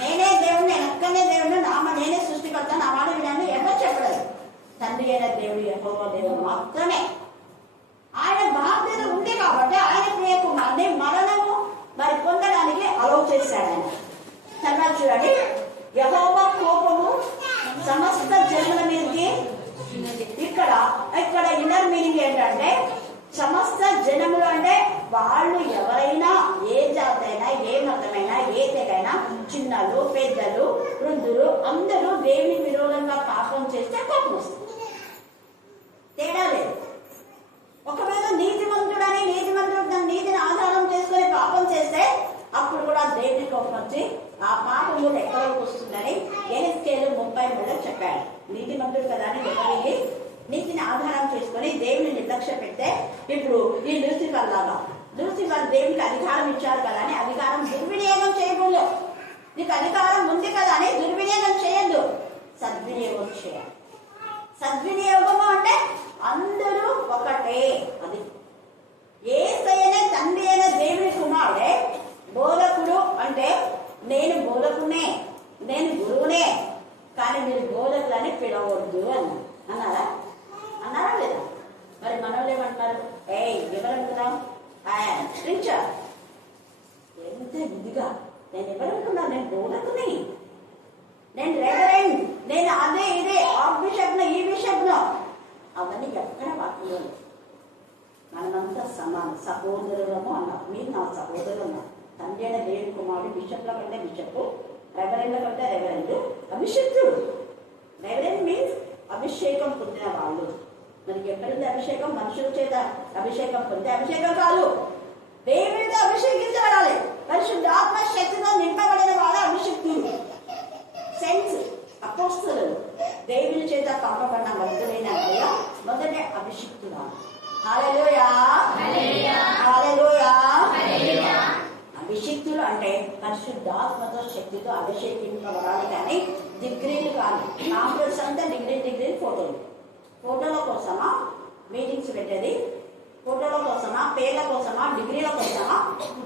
నేనే దేవుడు, నేను ఒక్కనే దేవుడు, నేనే సృష్టికర్త, నా మాట వినాను ఎవరో చెప్పలేదు. తండ్రి అయిన దేవుడు యెహోవా దేవుడు మాత్రమే. ఆయన బాధ్యత ఉంది కాబట్టి ఆయన ప్రియ కుమారుని మరణము మరి పొందడానికి అలౌ చేశాడు ఆయన. తర్వాత చూడండి, యెహోవా కోపము సమస్త జనుల మీదకి. ఇక్కడ ఇన్నర్ మీనింగ్ ఏంటంటే సమస్త జనములు అంటే వాళ్ళు ఎవరైనా, ఏ జాతి అయినా, ఏ మతమైనా, ఏ తెగైనా, చిన్నలు, పెద్దలు, వృద్ధులు అందరూ దేవుని విరోధంగా పాపం చేస్తే కోపం వస్తుంది. తేడా లేదు. ఒకవేళ నీతిమంతుడని తన నీతిని ఆధారం చేసుకుని పాపం చేస్తే అప్పుడు కూడా దేవుని కోపం వచ్చి ఆ పాపం కూడా ఎక్కడికి వస్తుందని ఎహెజ్కేలు 30 చెప్పాడు. నీతిమంతుడు కదా అని వెళ్ళి నీతిని ఆధారం చేసుకుని దేవుని నిర్లక్ష్య పెడితే ఇప్పుడు ఈ లూసిఫర్ లాగా, లూసిఫర్ దేవునికి అధికారం ఇచ్చారు కదా అని అధికారం దుర్వినియోగం చేయకూడదు. నీకు అధికారం ఉంది కదా అని దుర్వినియోగం చేయొద్దు, సద్వినియోగం చేయాలి. సద్వినియోగము అంటే అందరూ ఒకటే. అది యేసయ్యనే తండ్రి అయిన దేవుని కుమారుడే. బోధకుడు అంటే నేను బోధకునే, నేను గురువునే, కానీ మీరు బోధకులని పిలవద్దు అన్నారా? అన్నారా లేదా? మరి మనోళ్ళు ఏమంటారు? ఎవరనుకున్నాం? టీచర్ ఎంత ఇదిగా నేను ఎవరనుకున్నాను? నేను బోధకుని, నేను రెవరెండ్, నేను అదే ఇదే ఆఫ్ బిషప్ను, ఈ బిషప్ను. అవన్నీ ఎక్కడ వాక్యం. మనమంతా సమానం, సహోదరులము అన్నారు. మీరు నా సహోదరులు అన్నారు. తండ్రి అయిన దేవుని కుమారుడు బిషప్ల కంటే బిషప్, రెవరెండ్ల కంటే రెవరెండ్, అభిషేక్తుడు. రెవరెండ్ మీన్స్ అభిషేకం పొందిన వాళ్ళు. మనకి ఎక్కడుంది అభిషేకం? మనుషుల చేత అభిషేకం పొందే అభిషేకం కాదు, దేవుడితో అభిషేకించబడాలి. పరిశుద్ధాత్మ శక్తితో నింపబడిన వాళ్ళ అభిషేక్తుడు. సెన్స్ అపోస్తలులు, దేవుని చేత పంపబడిన భక్తులైన మొదటి అభిషిక్తుడు. హల్లెలూయా, హల్లెలూయా. అభిషిక్తులు అంటే పరిశుద్ధాత్మతో శక్తితో అభిషేకింపబడాలి. కానీ డిగ్రీలు కాదు. కాంప్లెక్స్ అంతా డిగ్రీ ఫోటోల కోసమా మీటింగ్స్ పెట్టేది? ఫోటోల కోసమా, పేర్ల కోసమా, డిగ్రీల కోసమా?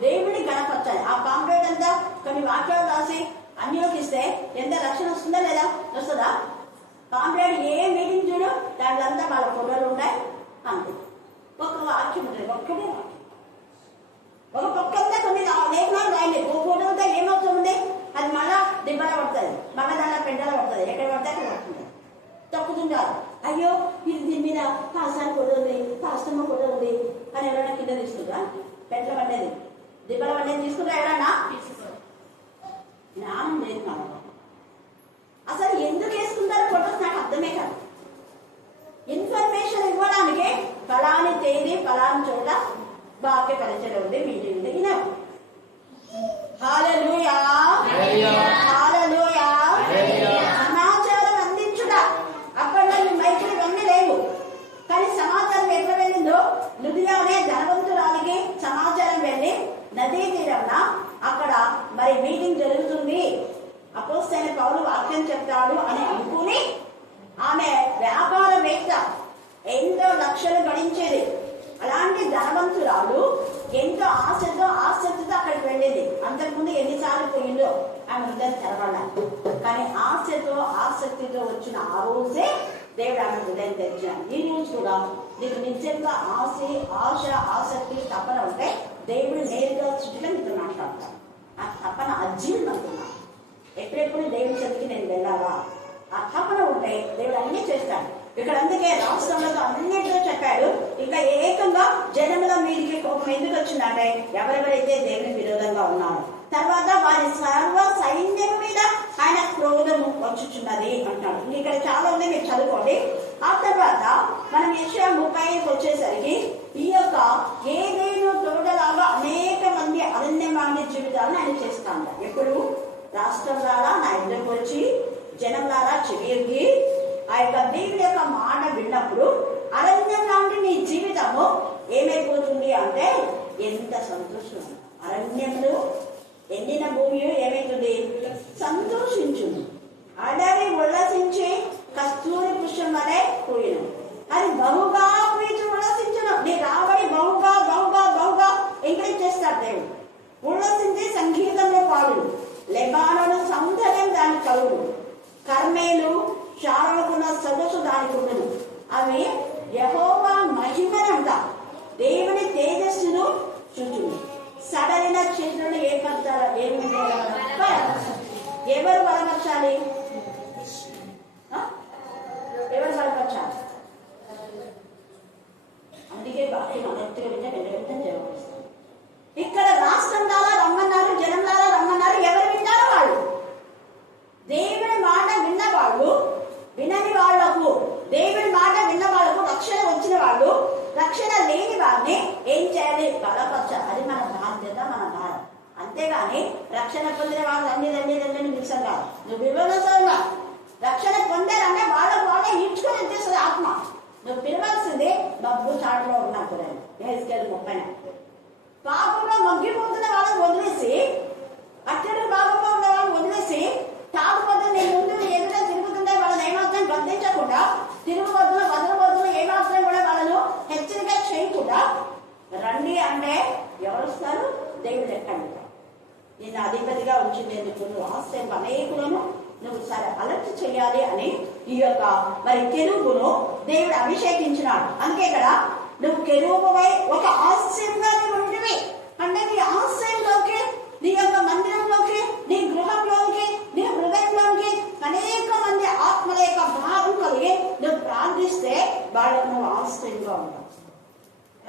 దేవుడిని గణపరచాలి. ఆ కాంప్లెక్స్ అంతా కొన్ని వాక్యాలు రాసి అన్నిలోకి ఇస్తే ఎంత రక్షణ వస్తుందా లేదా? వస్తుందా? కాంప్లెక్స్ ఏ మీటింగ్ చూడు దాంట్లో అంతా వాళ్ళ ఫోటోలు ఉంటాయి అంతే. ఒక వాక్యం ఉంటుంది, ఒక్కటే వాక్యం. ఒక పక్కంతా కొన్ని లేఖనాలు రాయండి. ఒక ఫోటోతో ఏమవుతుంది? అది మళ్ళా దిబ్బల పడుతుంది, మళ్ళా దాంట్లో పెంటలో పడుతుంది, ఎక్కడ పడితే అక్కడ పడుతుంది, తొక్కుతుంటారు. అయ్యో ఇది దీని మీద పాసాలు కూడా ఉంది, పాస్తమ్మ కూడా ఉంది అని ఎవరైనా కింద తీసుకుంటారా? పెంట్ల పడ్డది దిబ్బల పడ్డది తీసుకుంటారా ఎవరన్నా? జ్ఞానం లేదు మనకు. అసలు ఎందుకు వేసుకుంటారు ఫోటోస్ నాకు అర్థమే కాదు. ఇన్ఫర్మేషన్ ఇవ్వడానికి ఫలాని తేదీ ఫలాని చోట వాక్య పరిచయం ఉంది, మీటింగ్ ఉంది. హల్లెలూయా హల్లెలూయా. సమాచారం అందించుట అప్పట్లో ఈ మైకులు ఇవన్నీ లేవు, కానీ సమాచారం ఎట్లా వెళ్ళిందో లుదియా అనే ధనవంతురాలికి సమాచారం వెళ్ళి నదీ తీరంన అక్కడ మరి మీటింగ్ జరుగుతుంది, అపోస్తలుడైన పౌలు వాక్యం చెప్తాడు అని అనుకుని ఆమె వ్యాపారవేత్త, ఎంతో లక్షలు గడించేది. అలాంటి ధనవంతురాలు ఎంతో ఆసక్తితో అక్కడికి వెళ్ళింది. అంతకుముందు ఎన్నిసార్లు పోయిందో ఆమె హృదయం తెరవడానికి, కానీ ఆసక్తితో వచ్చిన ఆ రోజే దేవుడు ఆమె హృదయం తెరిచాడు. ఈ రోజు కూడా నీకు నిజంగా ఆశ ఆసక్తి తపన ఉంటే దేవుడు నేరుగా చుట్టూ నీతో మాట్లాడతాడు. ఆ తపన అజీర్ణంటున్నా ఎప్పుడెప్పుడు దేవుడి చదివికి నేను వెళ్ళాలా, ఆ తపన ఉంటే దేవుడు అన్ని చేస్తాడు. ఇక్కడ అందుకే రాష్ట్రంలో అన్నింటిలో చెప్పాడు. ఇంకా ఏకంగా జనముల మీదికి కోపం ఎందుకు వచ్చిందంటే ఎవరెవరైతే దేవుని విరోధంగా ఉన్నారు, తర్వాత వారి సర్వ సైన్యం మీద ఆయన క్రోధము వచ్చుచున్నది అంటాడు. ఇక్కడ చాలా ఉంది, మీరు చదువుకోండి. ఆ తర్వాత మనం యెషయా 30 వచ్చేసరికి ఈ యొక్క ఏదేను తోటలాగా అనేక మంది అరణ్యమాని జీవితాలను ఆయన చేస్తా ఉంటారు. ఎప్పుడు రాష్ట్రం ద్వారా నా ఎదురుకు వచ్చి జనంలారా చెవికి ఆ యొక్క దేవుని యొక్క మాట విన్నప్పుడు అరణ్యం లాంటి నీ జీవితము ఏమైపోతుంది అంటే ఎంత సంతోషం. అరణ్యంలో ఎండిన భూమి ఏమైతుంది? సంతోషించును. అడవి ఉల్లసించి కస్తూరి పుష్పం వలె పూయను, అది బహుగా పూయించు ఉల్లసించను. నీ రాబడి బహుగా ఎంకరేజ్ చేస్తాడు దేవుడు. ఉల్లసించి సంగీతంలో పాడును, లెబానోను సౌందర్యం దాని కలుగును, కర్మేలు శారణకున్న సొగసు దానికి ఉండను. అవి యెహోవా మహిమనంట దేవుని తేజస్సును చూచును. సడలిన చేతులను ఏర్పడతారు. ఎవరు బలపరచాలి? ఎవరు బలపరచాలి? అందుకే వాక్యం అదెత్తుగా వెళ్ళడం జరుగుతుంది. ఇక్కడ రాష్ట్రం ద్వారా రమ్మన్నారు, జనం ద్వారా రమ్మన్నారు. ఎవరు విన్నారో వాళ్ళు, దేవుని మాట విన్నవాళ్ళు, వినని వాళ్లకు దేవుని మాట విన్న వాళ్లకు రక్షణ వచ్చిన వాళ్ళు, రక్షణ లేని వారిని ఏం చేయాలి? బలపరచాలి. అది మన బాధ్యత, మన భారం. అంతేగాని రక్షణ పొందిన వాళ్ళు అన్ని మిక్సం కాదు. నువ్వు పిలవలసిన రక్షణ పొందారంటే వాళ్ళ ఈడ్చుకొని వచ్చేస్తుంది ఆత్మ. నువ్వు పిలవాల్సింది డబ్బు చాటులో ఉన్నప్పుడు హెజ్కేలు 30 పాపంలో మగ్గిపోతున్న వాళ్ళని వదిలేసి, అత్యంత పాపంలో ఉన్న వాళ్ళని వదిలేసి, తాగుబోతులు నీ ముందు ఎదుట తిరుగుతుంటే వాళ్ళని ఏమాత్రం గద్దించకుండా, తిరుగుబోతులు వదలబోతులు ఏమాత్రం కూడా వాళ్ళను హెచ్చరిక చేయకుండా రండి అంటే ఎవరు వస్తారు? దేవుడు ఎక్కండి. నిన్ను అధిపతిగా ఉంచిందేందుకు నువ్వు ఆశ్రయం అనేకులను నువ్వు సరే అలర్ట్ చేయాలి అని ఈ యొక్క మరి కెరూబును దేవుడు అభిషేకించినాడు. అందుకే ఇక్కడ నువ్వు కెరూబువై ఒక ఆశ్రయంగా నువ్వు ఉంటివి అంటే నీ ఆశ్రయంలోకి, నీ యొక్క మందిరంలోకి, నీ గృహంలోకి, నీ హృదయంలోకి అనేక మంది ఆత్మల యొక్క భావం కలిగి నువ్వు ప్రార్థిస్తే వాళ్ళకు నువ్వు ఆశ్రయంగా ఉంటావు.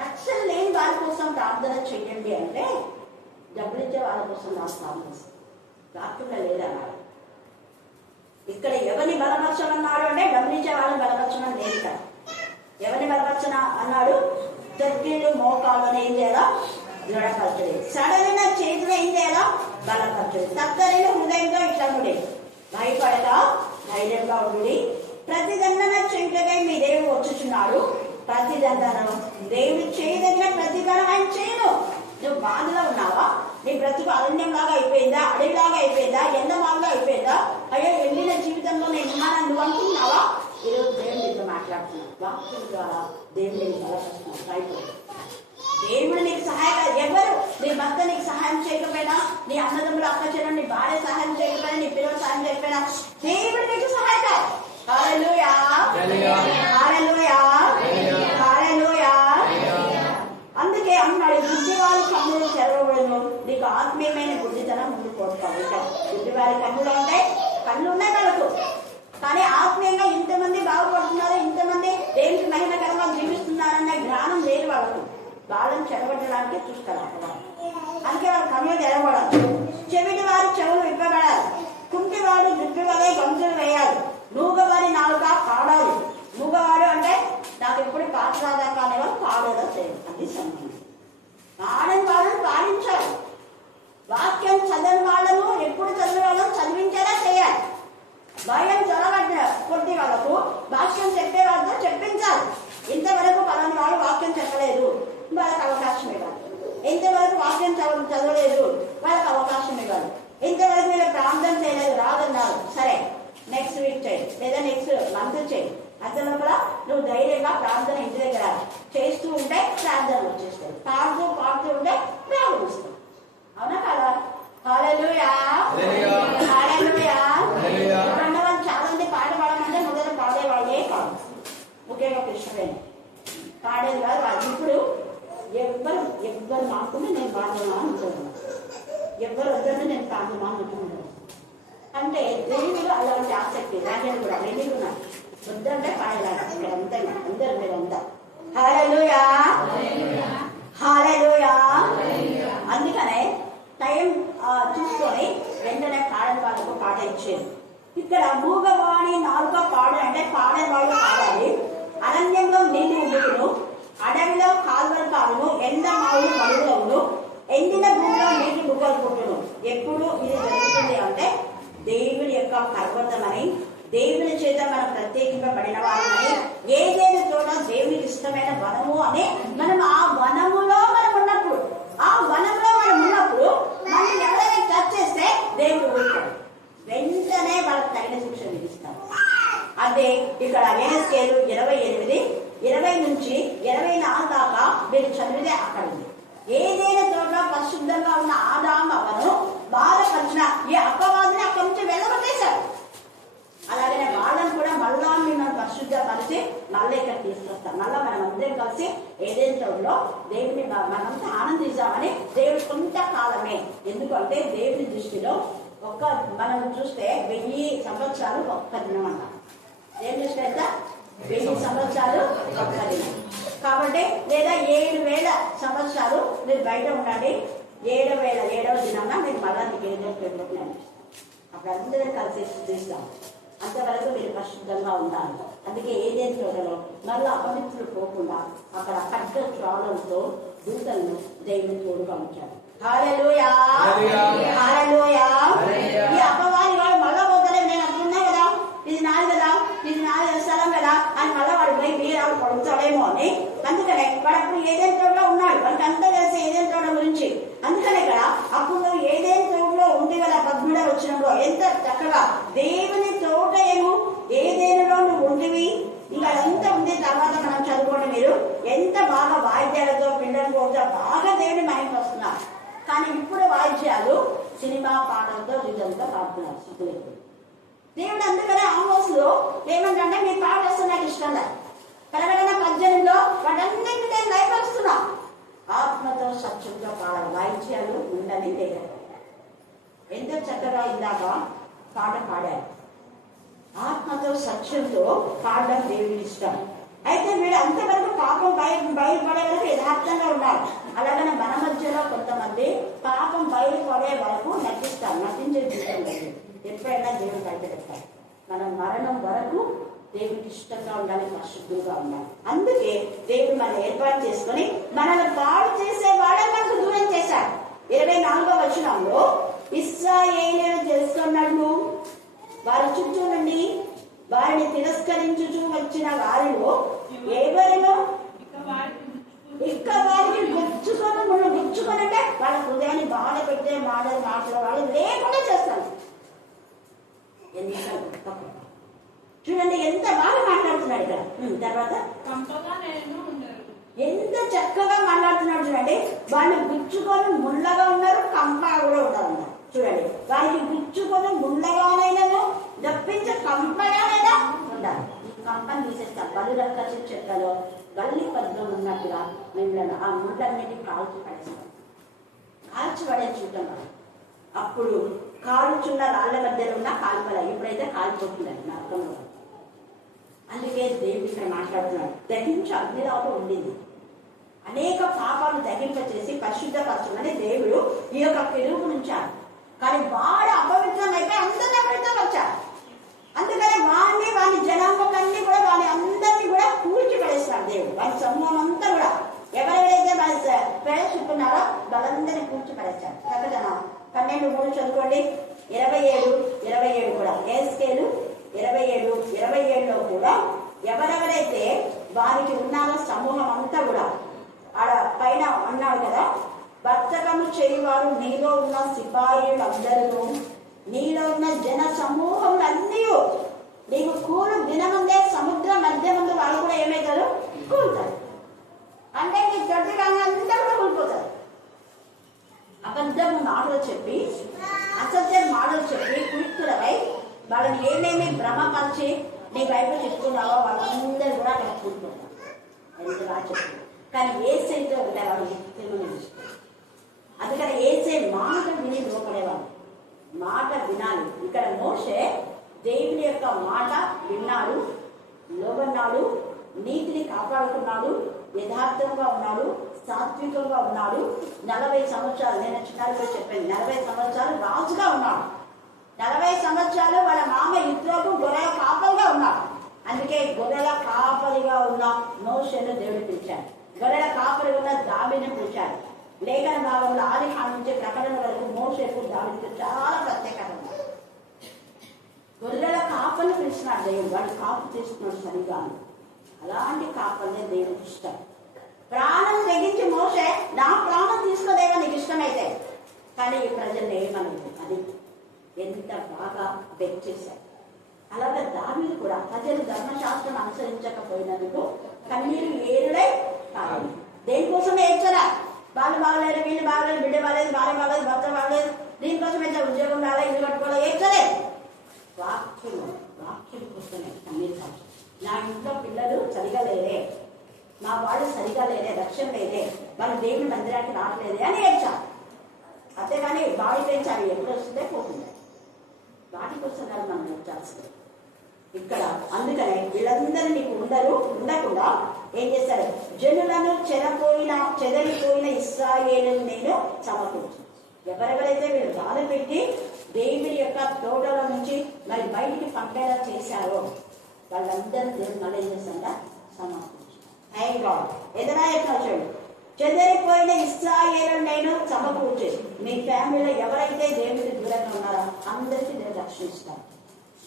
రక్షణ లేని వారి కోసం ప్రార్థన చెయ్యండి అంటే డబ్బులిచ్చే వాళ్ళ కోసం నా ప్రార్థిస్తాను. ప్రార్థన లేదన్నాడు. ఇక్కడ ఎవరిని బలపరచమన్నాడు అంటే డబ్బులిచ్చే వాళ్ళని బలపరచమని లేదు కదా. ఎవరిని బలపరచన అన్నాడు? తొట్టిలు మోకాళ్ళని ఏం చేయాలా? దృఢపరచలేదు. సడలిన చేతులు ఏం చేయాలా? బలపరచలేదు. తత్తరిన హృదయంతో ఇట్లనుడి, భయపడక ధైర్యంగా ఉండి ప్రతిదండన చెంటగా మీ దేవుడు వచ్చుచున్నాడు. ప్రతిదండన దేవుడు చేయదగిన ప్రతిఫలం ఆయన చేయను. నువ్వు బాధలో ఉన్నావా? నీ బ్రతుకు అరణ్యంలాగా అయిపోయిందా? అడవిలాగా అయిపోయిందా? ఎండమాగా అయిపోయిందా? అయ్యో ఎండిన జీవితంలో నేను ఉన్నానని నువ్వు అనుకుంటున్నావా? ఈరోజు దేవుడు నీతో మాట్లాడుతున్నావు. వాక్యం ద్వారా దేవుడు నీకు బలపరుస్తున్నాడు. భయపడు. దేవుడు నీకు సహాయం. ఎవరు నీ భర్త నీకు సహాయం చేయకపోయినా, నీ అన్నదమ్ములు అక్క చెల్లెలు, నీ భార్య సహాయం చేయకపోయినా, నీ పిల్లలు సహాయం చేయకపోయినా దేవుడు నీకు సహాయకారు. హల్లెలూయా హల్లెలూయా హల్లెలూయా. అందుకే అన్నాడు, గుడ్డివారి కన్నులు తెరవబడును, నీకు ఆత్మీయమైన గుడ్డితనం ముందు పోతావు. గుడ్డివారి కన్నులు ఉంటాయి, కళ్ళు ఉన్నాయి వాళ్ళకు, కానీ ఆత్మీయంగా ఇంతమంది బాగుపడుతున్నారు, ఇంతమంది దేవునికి మహిమకరంగా జీవిస్తున్నారన్న జ్ఞానం లేని వాళ్ళకు వాళ్ళని చెడగొట్టడానికే చూస్తారు అక్కడ. అందుకే వాళ్ళ కన్నులు తెరవబడాలి, చెవిటి వారి చెవులు విప్పబడాలి, కుంటి వాడు జుట్టు వలె గంతులు వేయాలి, మూగవారి నాలుక పాడాలి. మూగవాడు అంటే నాకు ఎప్పుడు పాట రాదా కానీ వాళ్ళు పాడేలా చేయాలి, అది సంబంధం. పాడని వాళ్ళని పాడించాలి, వాక్యం చదవని వాళ్ళను ఎప్పుడు చదివిన వాళ్ళని చదివించేలా చేయాలి. భయం చదవబడిన కొద్ది వాళ్ళకు వాక్యం చెప్పే వాళ్ళతో చెప్పించాలి. ఇంతవరకు పలాని వాళ్ళు వాక్యం చెప్పలేదు, వాళ్ళకి అవకాశం ఇవ్వాలి. ఇంతవరకు వాక్యం చదవలేదు, వాళ్ళకి అవకాశం ఇవ్వాలి. ఇంతవరకు మీరు ప్రార్థన చేయలేదు, రాదన్నారు, సరే నెక్స్ట్ వీక్ చేయి లేదా నెక్స్ట్ మంత్ చేయి. అంతలోపల నువ్వు ధైర్యంగా ప్రార్థన ఇంటి దగ్గర చేస్తూ ఉంటే ప్రార్థన వచ్చేస్తాయి, పాడుతూ ఉంటే ప్రారంభిస్తావు. అవునా కదా? హల్లెలూయా, హల్లెలూయా. రెండవ చాలా మంది పాట పాడమంటే మొదలు పాడేవాళ్ళే కాదు, ముఖ్యంగా కృష్ణవేణి పాడేది కాదు. వాళ్ళు ఇప్పుడు ఎవ్వరు మాకుండా నేను పాడమా అనుకుంటున్నాను, ఎవ్వరు వద్దంటే నేను పాడమా అనుకుంటున్నాను. అంటే దేవుడు అలాంటి ఆసక్తి రాజాలు కూడా వెళ్ళి ఉన్నారు, వద్దంటే పాడేలాగా మీరంతా అందరు మీరంతా. హల్లెలూయా, హల్లెలూయా. అందుకనే టైం చూసుకొని వెంటనే పాడని వాళ్ళకు పాట ఇచ్చేది. ఇక్కడ మూగవాణి నాలుగో పాడు అంటే పాడేవాళ్ళు పాడాలి. అరణ్యంలో నీటి ఉడుకును, అడవిలో కాల్వలు కావును, ఎండ మావులు మడుగులవును, ఎండిన భూమిలో నీటి బుగ్గలు పుట్టును. ఎప్పుడు ఇది జరుగుతుంది అంటే దేవుని యొక్క పర్వతమని, దేవుని చేత మనం ప్రత్యేకింపబడిన వారమని, ఏదైనా చోట దేవునికి ఇష్టమైన వనము అని మనం ఆ వనములో మనం ఉన్నప్పుడు, ఆ వనంలో మనం ఉన్నప్పుడు మనం ఎవరైనా టచ్ చేస్తే దేవుడు ఊరుతాడు, వెంటనే వాళ్ళకి తగిన శిక్ష విధిస్తాడు. అదే ఇక్కడ ఎహెజ్కేలు 28:20 నుంచి 24 దాకా మీరు చదివితే అక్కడ ఉంది. ఏదైనా చోట పరిశుద్ధంగా ఉన్న ఆదాము అవ్వను బాధపరిచిన ఈ అపవాదిని అక్కడి నుంచి వెళ్ళగొట్టేశారు. అలాగనే వాళ్ళని కూడా మళ్ళా మేము పరిశుద్ధపరిచి మళ్ళీ ఇక్కడ తీసుకొస్తాం. మళ్ళీ మనం అందరం కలిసి ఏదైనా చోటులో దేవుని మనంతా ఆనందించామని దేవుడు కొంతకాలమే. ఎందుకంటే దేవుని దృష్టిలో మనం చూస్తే 1000 సంవత్సరాలు ఒక్క దినం అన్నాం. దేవుని దృష్టి ఎంత? 1000 సంవత్సరాలు ఒక్క దినం. కాబట్టి లేదా 7000 సంవత్సరాలు మీరు బయట ఉండండి, 7వ దినాన మీరు మళ్ళా మీకు ఏదో పెట్టుకుంటున్నాను. అప్పుడు అందరం కలిసి తీస్తాం. అంతవరకు మీరు పరిశుద్ధంగా ఉండాలి. అందుకే ఏదైనా చోటలో మళ్ళీ అపవిత్రులు పోకుండా అక్కడ ఖడ్గ జ్వాలలతో దూతలను దేవుని తోడుగా ఉంచారు. హల్లెలూయా, హల్లెలూయా. ఈ అపవాది వాడు మళ్ళా పోతలేదు, నేను అట్లున్నా కదా, ఇది నాది కదా, ఇది నాది స్థలం కదా అని మళ్ళీ వాడు పోయి వీరాలు పడుతాడేమో అని. అందుకనే వాడు అప్పుడు ఏదైనా చోట్ల ఉన్నాడు, వాడికి అంతా తెలిసి ఏదైనా చోట గురించి. అందుకనే కదా అప్పుడు ఏదైనా చోటులో ఉంది కదా, 13 వచ్చినప్పుడు ఎంత చక్కగా దేవుని తోట ఏమో ఏదైనాలో నువ్వు ఉండివి, ఇంకా అదంతా ఉంది. తర్వాత మనం చదువుకోండి, మీరు ఎంత బాగా వాయిద్యాలతో పిల్లలు కూడా బాగా దేవుని మహిమ వస్తున్నారు. కానీ ఇప్పుడు వాయిద్యాలు సినిమా పాటలతో ఇదంతా పాడుతున్నారు, సిగ్గులేదు. దేవుడు అందుకనే ఆమోసులో ఏమంటే మీరు పాట వస్తే నాకు ఇష్టం లేదు, కనబడిన 18లో వాటన్నింటినీ నేను లయపరుస్తున్నా. ఆత్మతో సత్యంతో పాడాలి, వాయిద్యాలు ఉండని లేదు. ఎంత చక్కగా ఇందాక పాట పాడారు. ఆత్మతో సత్యంతో పాడడం దేవుడికి ఇష్టం. అయితే వీడు అంతవరకు పాపం బయలుపడే వరకు యథార్థంగా ఉండాలి. అలాగనే మన మధ్యలో కొంతమంది పాపం బయలుపడే వరకు నటిస్తారు, నటించే జీవితం లేదు. ఎప్పుడైనా దేవుడు బయట పెట్టాలి. మనం మరణం వరకు దేవుడికి ఇష్టంగా ఉండాలి, పరిశుద్ధంగా ఉండాలి. అందుకే దేవుడు మనం ఏర్పాటు చేసుకుని మనల్ని పాడు చేసే వాళ్ళని మనకు దూరం చేశాడు. 24వ వచనంలో ఇశ్రాయేలీయులు తెలుసుకున్నాడు, వారి చుట్టూ నుండి వారిని తిరస్కరించుచూ వచ్చిన వారిలో ఎవరిలో ఇక్క వారికి గుచ్చుకొనంటే వాళ్ళ హృదయాన్ని బాధ పెట్టే మాటలు వాళ్ళు లేకుండా చేస్తాను. చూడండి ఎంత బాగా మాట్లాడుతున్నాడు ఇక్కడ. తర్వాత ఎంత చక్కగా మాట్లాడుతున్నాడు చూడండి. వాళ్ళు గుచ్చుకొని ముళ్ళగా ఉన్నారు, కంప కూడా ఉండాలన్నారు. చూడండి, వారికి గుచ్చుకొని ముళ్ళగానైనా తప్పించే కంపగానైనా ఉండాలి. ఈ కంపని తీసేస్తాం. బలి రక్త చెట్లలో గల్లి పద్యం ఉన్నట్టుగా మిమ్మల్ని ఆ ముళ్ళన్నిటి కాల్చి పడేస్తాం, కాల్చి పడే చూద్దాం. అప్పుడు కాలుచున్న రాళ్ల మధ్యలో ఉన్న కాల్పల, ఇప్పుడైతే కాలిపోతుందండి నరకంలో. అందుకే దేవుడు ఇక్కడ మాట్లాడుతున్నాడు, దహించి అగ్నిరాలో ఉండింది. అనేక పాపాలు దహింపచేసి పరిశుద్ధపరచమని దేవుడు ఈ యొక్క పెరుగు నుంచాడు. కానీ వాడు అపవిత్రమైతే అందరినీ అపవిత్రపరిచాడు. అందుకని వాడిని జనాంగన్నీ కూడా అందరినీ కూడా కూల్చి పడేస్తాడు దేవుడు. వాడి సమూహం అంతా కూడా ఎవరెవరైతే వాళ్ళ ప్రవేశిస్తున్నారో వాళ్ళందరినీ కూల్చి పడేస్తాడు. చక్కగా 12:3 చదువుకోండి. 27 కూడా ఏస్కేలు 27:27లో కూడా ఎవరెవరైతే వారికి ఉన్నారో సమూహం అంతా కూడా ఆడ పైన అన్నాడు కదా, వర్తకము చేయవారు నీలో ఉన్న సిపాయిలందరూ, నీలో ఉన్న జన సమూహములన్నీ నీకు కూలు దినముందే సముద్ర మధ్య ముందు వాళ్ళు కూడా ఏమవుతారు, కూలుతారు. అంటే నీ దొడ్డి కానీ అంతా కూడా కూలిపోతారు. అబద్ధము మాటలు చెప్పి, అసత్యం మాటలు చెప్పి కుయుక్తులపై వాళ్ళని ఏమేమి భ్రమపరిచి నీ వైపు చెప్పుకున్నావో వాళ్ళందరూ కూడా అక్కడ కూలిపోతారు. ఎంతగా చెప్పు. కానీ ఏసైతే ఉండేవాడు తెలుగు. అందుకని ఏసే మాట విని లోపడేవాడు. మాట వినాలి. ఇక్కడ మోషే దేవుని యొక్క మాట విన్నాడు, లోబన్నాడు, నీతిని కాపాడుకున్నాడు, యథార్థంగా ఉన్నాడు, సాత్వికంగా ఉన్నాడు. 40 సంవత్సరాలు, నేను చిన్నారిలో చెప్పాను, 40 సంవత్సరాలు రాజుగా ఉన్నాడు. 40 సంవత్సరాలు వాళ్ళ మామ ఇత్రోకు గొర్రెల కాపరిగా ఉన్నాడు. అందుకే గొర్రెల కాపరిగా ఉన్న మోషేను దేవుడు పిలిచాడు. గొర్రెల కాపరి ఉన్న దావీదును పిలిచాడు. లేఖన భాగంలో ఆదికాండం నుంచి ప్రకటన వరకు మోషేకు దావీదుకు చాలా ప్రత్యేకత ఉంది. గొర్రెల కాపర్ని పిలిచినాడు దేవుడు. వాడు కాపు తీసుకున్నాడు సరిగా. అలాంటి కాపర్నే దేవుడికి ఇష్టం. ప్రాణం తెగించి మోసే నా ప్రాణం తీసుకోదేగా నీకు ఇష్టమైతే, కానీ ఈ ప్రజలు ఏమనలేదు. అది ఎంత బాగా బెక్ చేశారు. అలాగే దావీదు కూడా ప్రజలు ధర్మశాస్త్రం అనుసరించకపోయినందుకు కన్నీరు ఏరులై కాదు. దేనికోసం ఏడ్చరా? వాళ్ళు బాగలేదు, వీళ్ళు బాగలేదు, బిడ్డ బాగలేదు, భార్య బాగలేదు, భర్త బాగలేదు, దీనికోసం అయితే ఉద్యోగం రాలే, ఇల్లు కట్టుకోవాలి, ఏడ్చలేదు. వాక్యం కోసమే కన్నీరు కాదు. నా ఇంట్లో పిల్లలు సరిగా లేరే, మా వాళ్ళు సరిగా లేరే, రక్షణ లేదే, వాళ్ళు దేవుని మందిరానికి రావట్లేదే అని ఏడ్చారు. అంతేగాని బాడీ పెంచి అవి ఎప్పుడు వస్తుందే పోతుంది. వాటి కోసం కాదు మనం ఏడ్చాల్సింది ఇక్కడ. అందుకనే వీళ్ళందరూ నీకు ఉండకుండా ఏం చేశారు? జనులను చెదరిపోయిన ఇశ్రాయేలును నేను సమకూర్చు. ఎవరెవరైతే వీళ్ళు బాధ పెట్టి దేవుడి యొక్క తోటల నుంచి మరి బయటికి పంపేలా చేశారో వాళ్ళందరూ దేవుడు మళ్ళీ ఏం చేస్తాడా? సమకూర్చు. Thank God. ఏదైనా ఎట్లా చూడండి, చెదరిపోయిన ఇశ్రాయేలును నేను సమకూర్చు. మీ ఫ్యామిలీలో ఎవరైతే దేవుడికి దూరంగా ఉన్నారో అందరికీ నేను రక్షిస్తాను.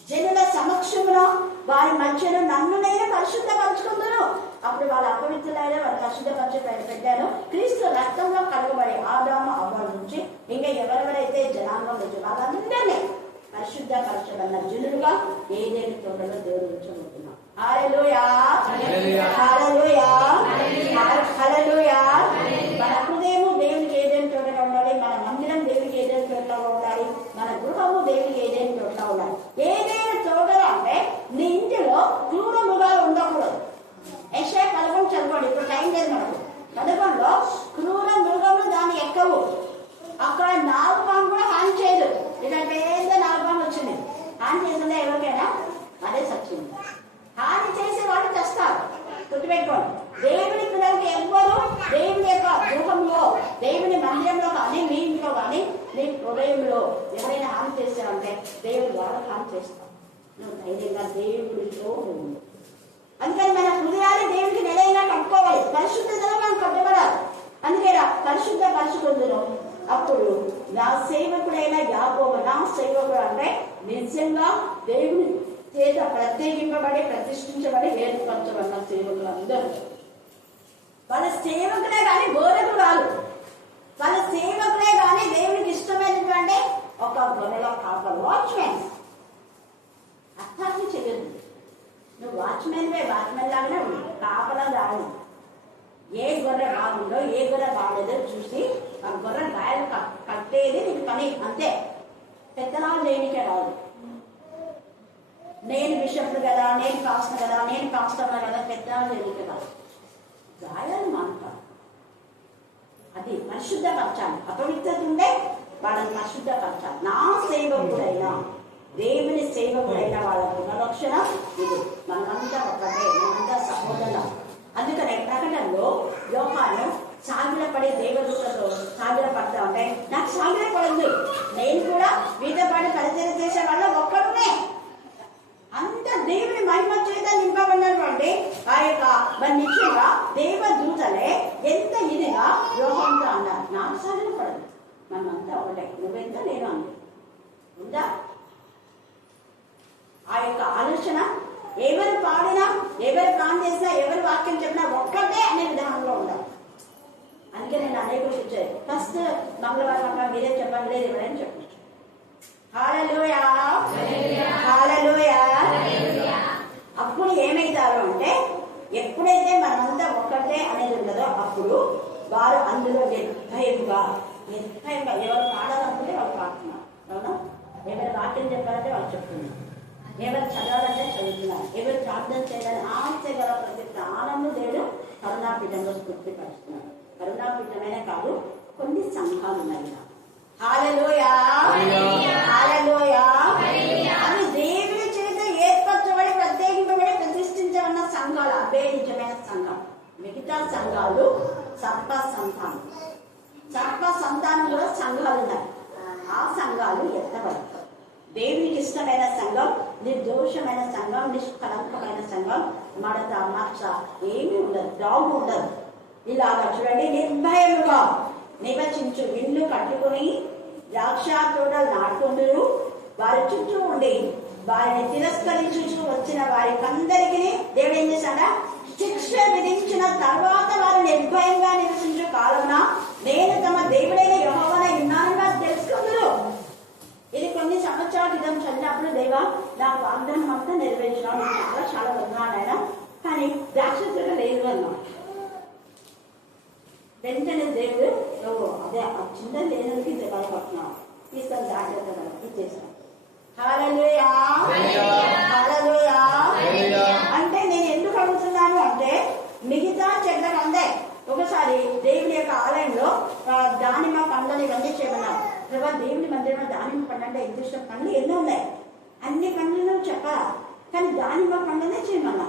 జనుల సమక్షంలో వారి మధ్యలో నన్ను నేను పరిశుద్ధపరచుకుందును. అప్పుడు వాళ్ళ అపవిత్రులైన వాళ్ళు పరిశుద్ధపరిచి పెట్టాను. క్రీస్తు రక్తంలో కడగబడి ఆదాము అవ్వల నుంచి ఇంకా ఎవరెవరైతే జనాంగం నుంచి వాళ్ళందరినీ పరిశుద్ధపరచబడిన జనులుగా ఏదేని తోటలో దేవుడు ఉంచబోతున్నాం. హల్లెలూయా, హల్లెలూయా, హల్లెలూయా. మన హృదయము దేవునికి ఏదేని తోటలో ఉండాలి, మన మందిరం దేవునికి ఏదేని తోటలో ఉండాలి, మన గృహము దేవునికి ఏదేని తోటలో ఉండాలి. ఏదైనా తోటలో అంటే నీ ఇంటిలో క్రూర మృగాలు ఉండకూడదు. యెషయా 11 చదవండి. ఇప్పుడు టైం లేదు మనకు. 11లో క్రూర మృగములు దాన్ని ఎక్కవు, అక్కడ నాగుపాము కూడా హాని చేయదు. ఇక్కడ పెద్ద నాగుపాము వచ్చింది, హాని చేసిందా ఎవరికైనా? అదే సత్యం. హాని చేసే వాళ్ళు చేస్తారు. గుర్తుపెట్టుకోండి. దేవుని పిల్లలకి ఎవ్వరు దేవుని యొక్క గృహంలో, దేవుని మందిరంలో కానీ, మీ ఇంట్లో కానీ, మీ హృదయంలో ఎవరైనా హాని చేస్తారంటే దేవుడు వాళ్ళకి హాని చేస్తాం. నువ్వు ధైర్యంగా దేవుడితో ఉండు. అందుకని మన హృదయాన్ని దేవుడికి నిలయంగా కట్టుకోవాలి. పరిశుద్ధతలో మనం కట్టుబడాలి. అందుకే పరిశుద్ధ పరచుకుందును. అప్పుడు నా సేవకుడైన యాకోబు, నా సేవకుడు అంటే నిజంగా దేవుని చేత ప్రత్యేకింపబడి ప్రతిష్ఠించబడి ఏర్పరచబడిన సేవకులు అందరూ. వాళ్ళ సేవకులే కానీ గోరెలు కాదు. వాళ్ళ సేవకులే కానీ దేవునికి ఇష్టమైనటువంటి ఒక గొర్రెల కాపరు, వాచ్మెన్. అర్థాన్ని చెయ్యదు. నువ్వు వాచ్మెన్వే, వాచ్మెన్ లాగానే ఉంది, కాపలా రాదు. ఏ గొర్రె బాగుందో ఏ గొర్రె బాగలేదో చూసి ఆ గొర్రె గాయలు కట్టేది నీకు పని, అంతే. పెద్దలాలు లేనికే రాదు. నేను బిషప్లు కదా, నేను పాస్టర్ కదా, నేను పాస్టర్ కదా, పెద్దలాలు లేనికే రాదు. గాయాలు మానుతారు. అది పరిశుద్ధపరచాలి. అపవిత్రత ఉంటే వాళ్ళని పరిశుద్ధపరచాలి. నా సేవకుడైనా దేవుని సేవకుడైన వాళ్ళ గుణలక్షణ ఇది. మనమంతా ఒకటే, మనమంతా సహోదరులం. అందుకనే ప్రకటనలో యోహాను సాగిలపడే దేవదూతతో సాగిలపడతా ఉంటే, నాకు సాగిలపడద్దు, నేను కూడా మీతో పాటు పరిచయం చేసే వాళ్ళ ఒక్కడునే. అంత దేవుని మహిమ చేత నింపబడినారు అంటే ఆ యొక్క మరి నిశ్చయంగా దేవదూతలే ఎంత ఇదిగా యోహానుతో అన్నారు, నాకు సాగిలపడదు, మనమంతా ఒకటే, నువ్వెంత నేను అంతే ఉందా. ఆ యొక్క ఆలోచన ఎవరు పాడినా, ఎవరు ప్రాణం చేసినా, ఎవరు వాక్యం చెప్పినా ఒక్కటే అనే విధానంలో ఉండాలి. అందుకే నేను అనేక వచ్చాను. ఫస్ట్ మంగళవారం మీరే చెప్పండి, లేదు ఎవరైనా చెప్పండి. హల్లెలూయా, హల్లెలూయా. అప్పుడు ఏమైతారు అంటే, ఎప్పుడైతే మనమంతా ఒక్కటే అనేది ఉంటుందో అప్పుడు వారు అందులో నిర్భయంగా ఎవరు పాడాలనుకుంటే వాళ్ళు పాడుతున్నారు, అవునా. ఎవరు వాక్యం చెప్పాలంటే వాళ్ళు చెప్తున్నారు, ఎవరు చదవాలంటే చదువుతున్నారు, ఎవరు ప్రార్థన చేయాలని ఆశగల ప్రతి ప్రాణంలో దేవుడు కరుణాపీఠంలో స్ఫూర్తిపరుస్తున్నారు. కరుణాపీఠమైన కాదు, కొన్ని సంఘాలు ఉన్నాయి. హల్లెలూయా, హల్లెలూయా. అవి దేవుని చేత ఏర్పరచబడి ప్రత్యేకింపబడి ప్రతిష్ఠించబడిన సంఘాలు, అవే నిజమైన సంఘం. మిగతా సంఘాలు సర్ప సంతానం. సర్ప సంతానం కూడా సంఘాలు ఉన్నాయి. ఆ సంఘాలు ఎత్తబడతాయి. దేవునికి ఇష్టమైన సంఘం, నిర్దోషమైన సంఘం, నిష్కలంకమైన సంఘం, మడత మచ్చ ఏమీ ఉండదు, డాగు ఉండదు. ఇలాగా చూడండి, నిర్భయముగా నివసించు ఇల్లు కట్టుకుని ద్రాక్ష తోటలు నాటుకుంటూ వారి చుట్టూ ఉండి వారిని తిరస్కరించు వచ్చిన వారికందరికీ దేవుడు ఏం చేశాడ, శిక్ష విధించిన తర్వాత వారు నిర్భయంగా నివసించు కాలమున నేను తమ దేవుడైన యెహోవానై ఉన్నానని వారు తెలుసుకుందరు. ఇది కొన్ని సంవత్సరాల క్రితం చదివినప్పుడు, దేవా నా వాగ్దానం అంతా నెరవేర్చినావు, చాలా ఉన్నాడైనా, కానీ ద్రాక్ష తోట లేదు అన్నా. వెంటనే దేవుడు నువ్వు అదే ఆ చిన్న లేనందుకు భయపడుతున్నావు, ఈసారి జాగ్రత్త ఇచ్చేసాను. హల్లెలూయా, హల్లెలూయా. అంటే నేను ఎందుకు అడుగుతున్నాను అంటే, మిగతా చెట్లకు అందే ఒకసారి దేవుని యొక్క ఆలయంలో దానిమ్మ పండ్లని ఇవన్నీ చేయమన్నారు. ప్రభా దేవుని మందిరంలో దానిమ్మ పండు అంటే ఎంత ఇష్టం, పండ్లు ఎన్నో ఉన్నాయి, అన్ని పండ్లను చెప్పాలా, కానీ దానిమ్మ పండునే చేయమన్నా.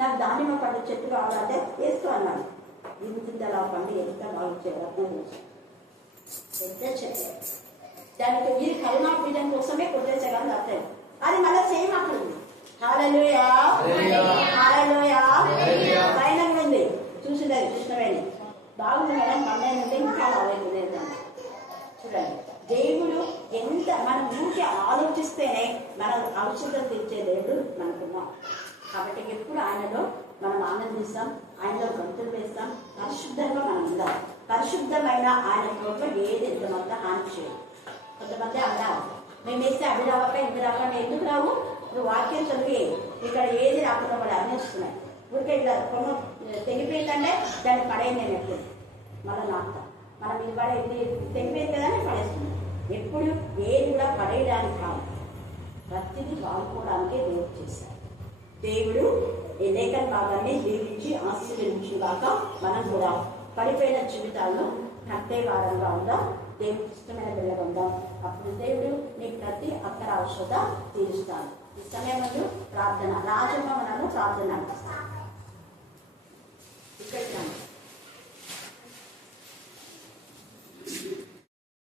నాకు దానిమ్మ పండు చెట్టు కావాలంటే వేస్తూ అన్నాడు. ఇంతలా పండు ఎంత బాగా పెద్ద చెట్టు, దానికి మీరు కరుణాపీఠం కోసమే కొట్టేసేగాని అర్థం. అది మళ్ళీ సేమ్ అక్కడ ఉంది. హల్లెలూయా, హల్లెలూయా. పైన కూడా ఉంది, చూసిండదు కృష్ణవేణి బాగుంది మేడం, పన్నెండు నుండి ఇంకా రాలేదు. చూడండి, దేవుడు ఎంత మనం ఊరికి ఆలోచిస్తేనే మనం అవసరం తీర్చే దేవుడు మనకున్నాం. కాబట్టి ఎప్పుడు ఆయనలో మనం ఆనందిస్తాం, ఆయనలో గంతులు వేస్తాం, పరిశుద్ధంగా మనం ఉందాం. పరిశుద్ధమైన ఆయన చోట్ల ఏది ఎంతమంతా హాని చేయదు. కొంతమంది అన్నారు, మేము వేస్తే అవి రావక ఇవి రాకుండా ఎందుకు రావు, నువ్వు వాక్యం చదివి ఇక్కడ ఏది రాకుండా కూడా అన్నిస్తున్నాయి. ఊరికే ఇట్లా కొమ్మ తెగిపోయిందంటే దాన్ని పడేయండి. నేను ఎప్పుడు మళ్ళీ నాకుతా, మనం ఇది పడే ఇది తెగిపోయింది కదా అని పడేస్తున్నాం. ఎప్పుడు ఏది కూడా పడేయడానికి కాదు, ప్రతిదీ వాడుకోవడానికే దేవుడు చేశారు. దేవుడు ఈ లేఖన భాగాన్ని దీవించి ఆశీర్వదించుగాక. మనం కూడా పడిపోయిన జీవితాల్లో కట్టే వారంగా ఉందాం, దేవుడికి ఇష్టమైన బిడ్డగా ఉందాం. అప్పుడు దేవుడు నీ ప్రతి అక్కర అవసరత తీరుస్తాడు. ఈ సమయంలో ప్రార్థన రాజమ్మ మనము ప్రార్థన ఇక్కడ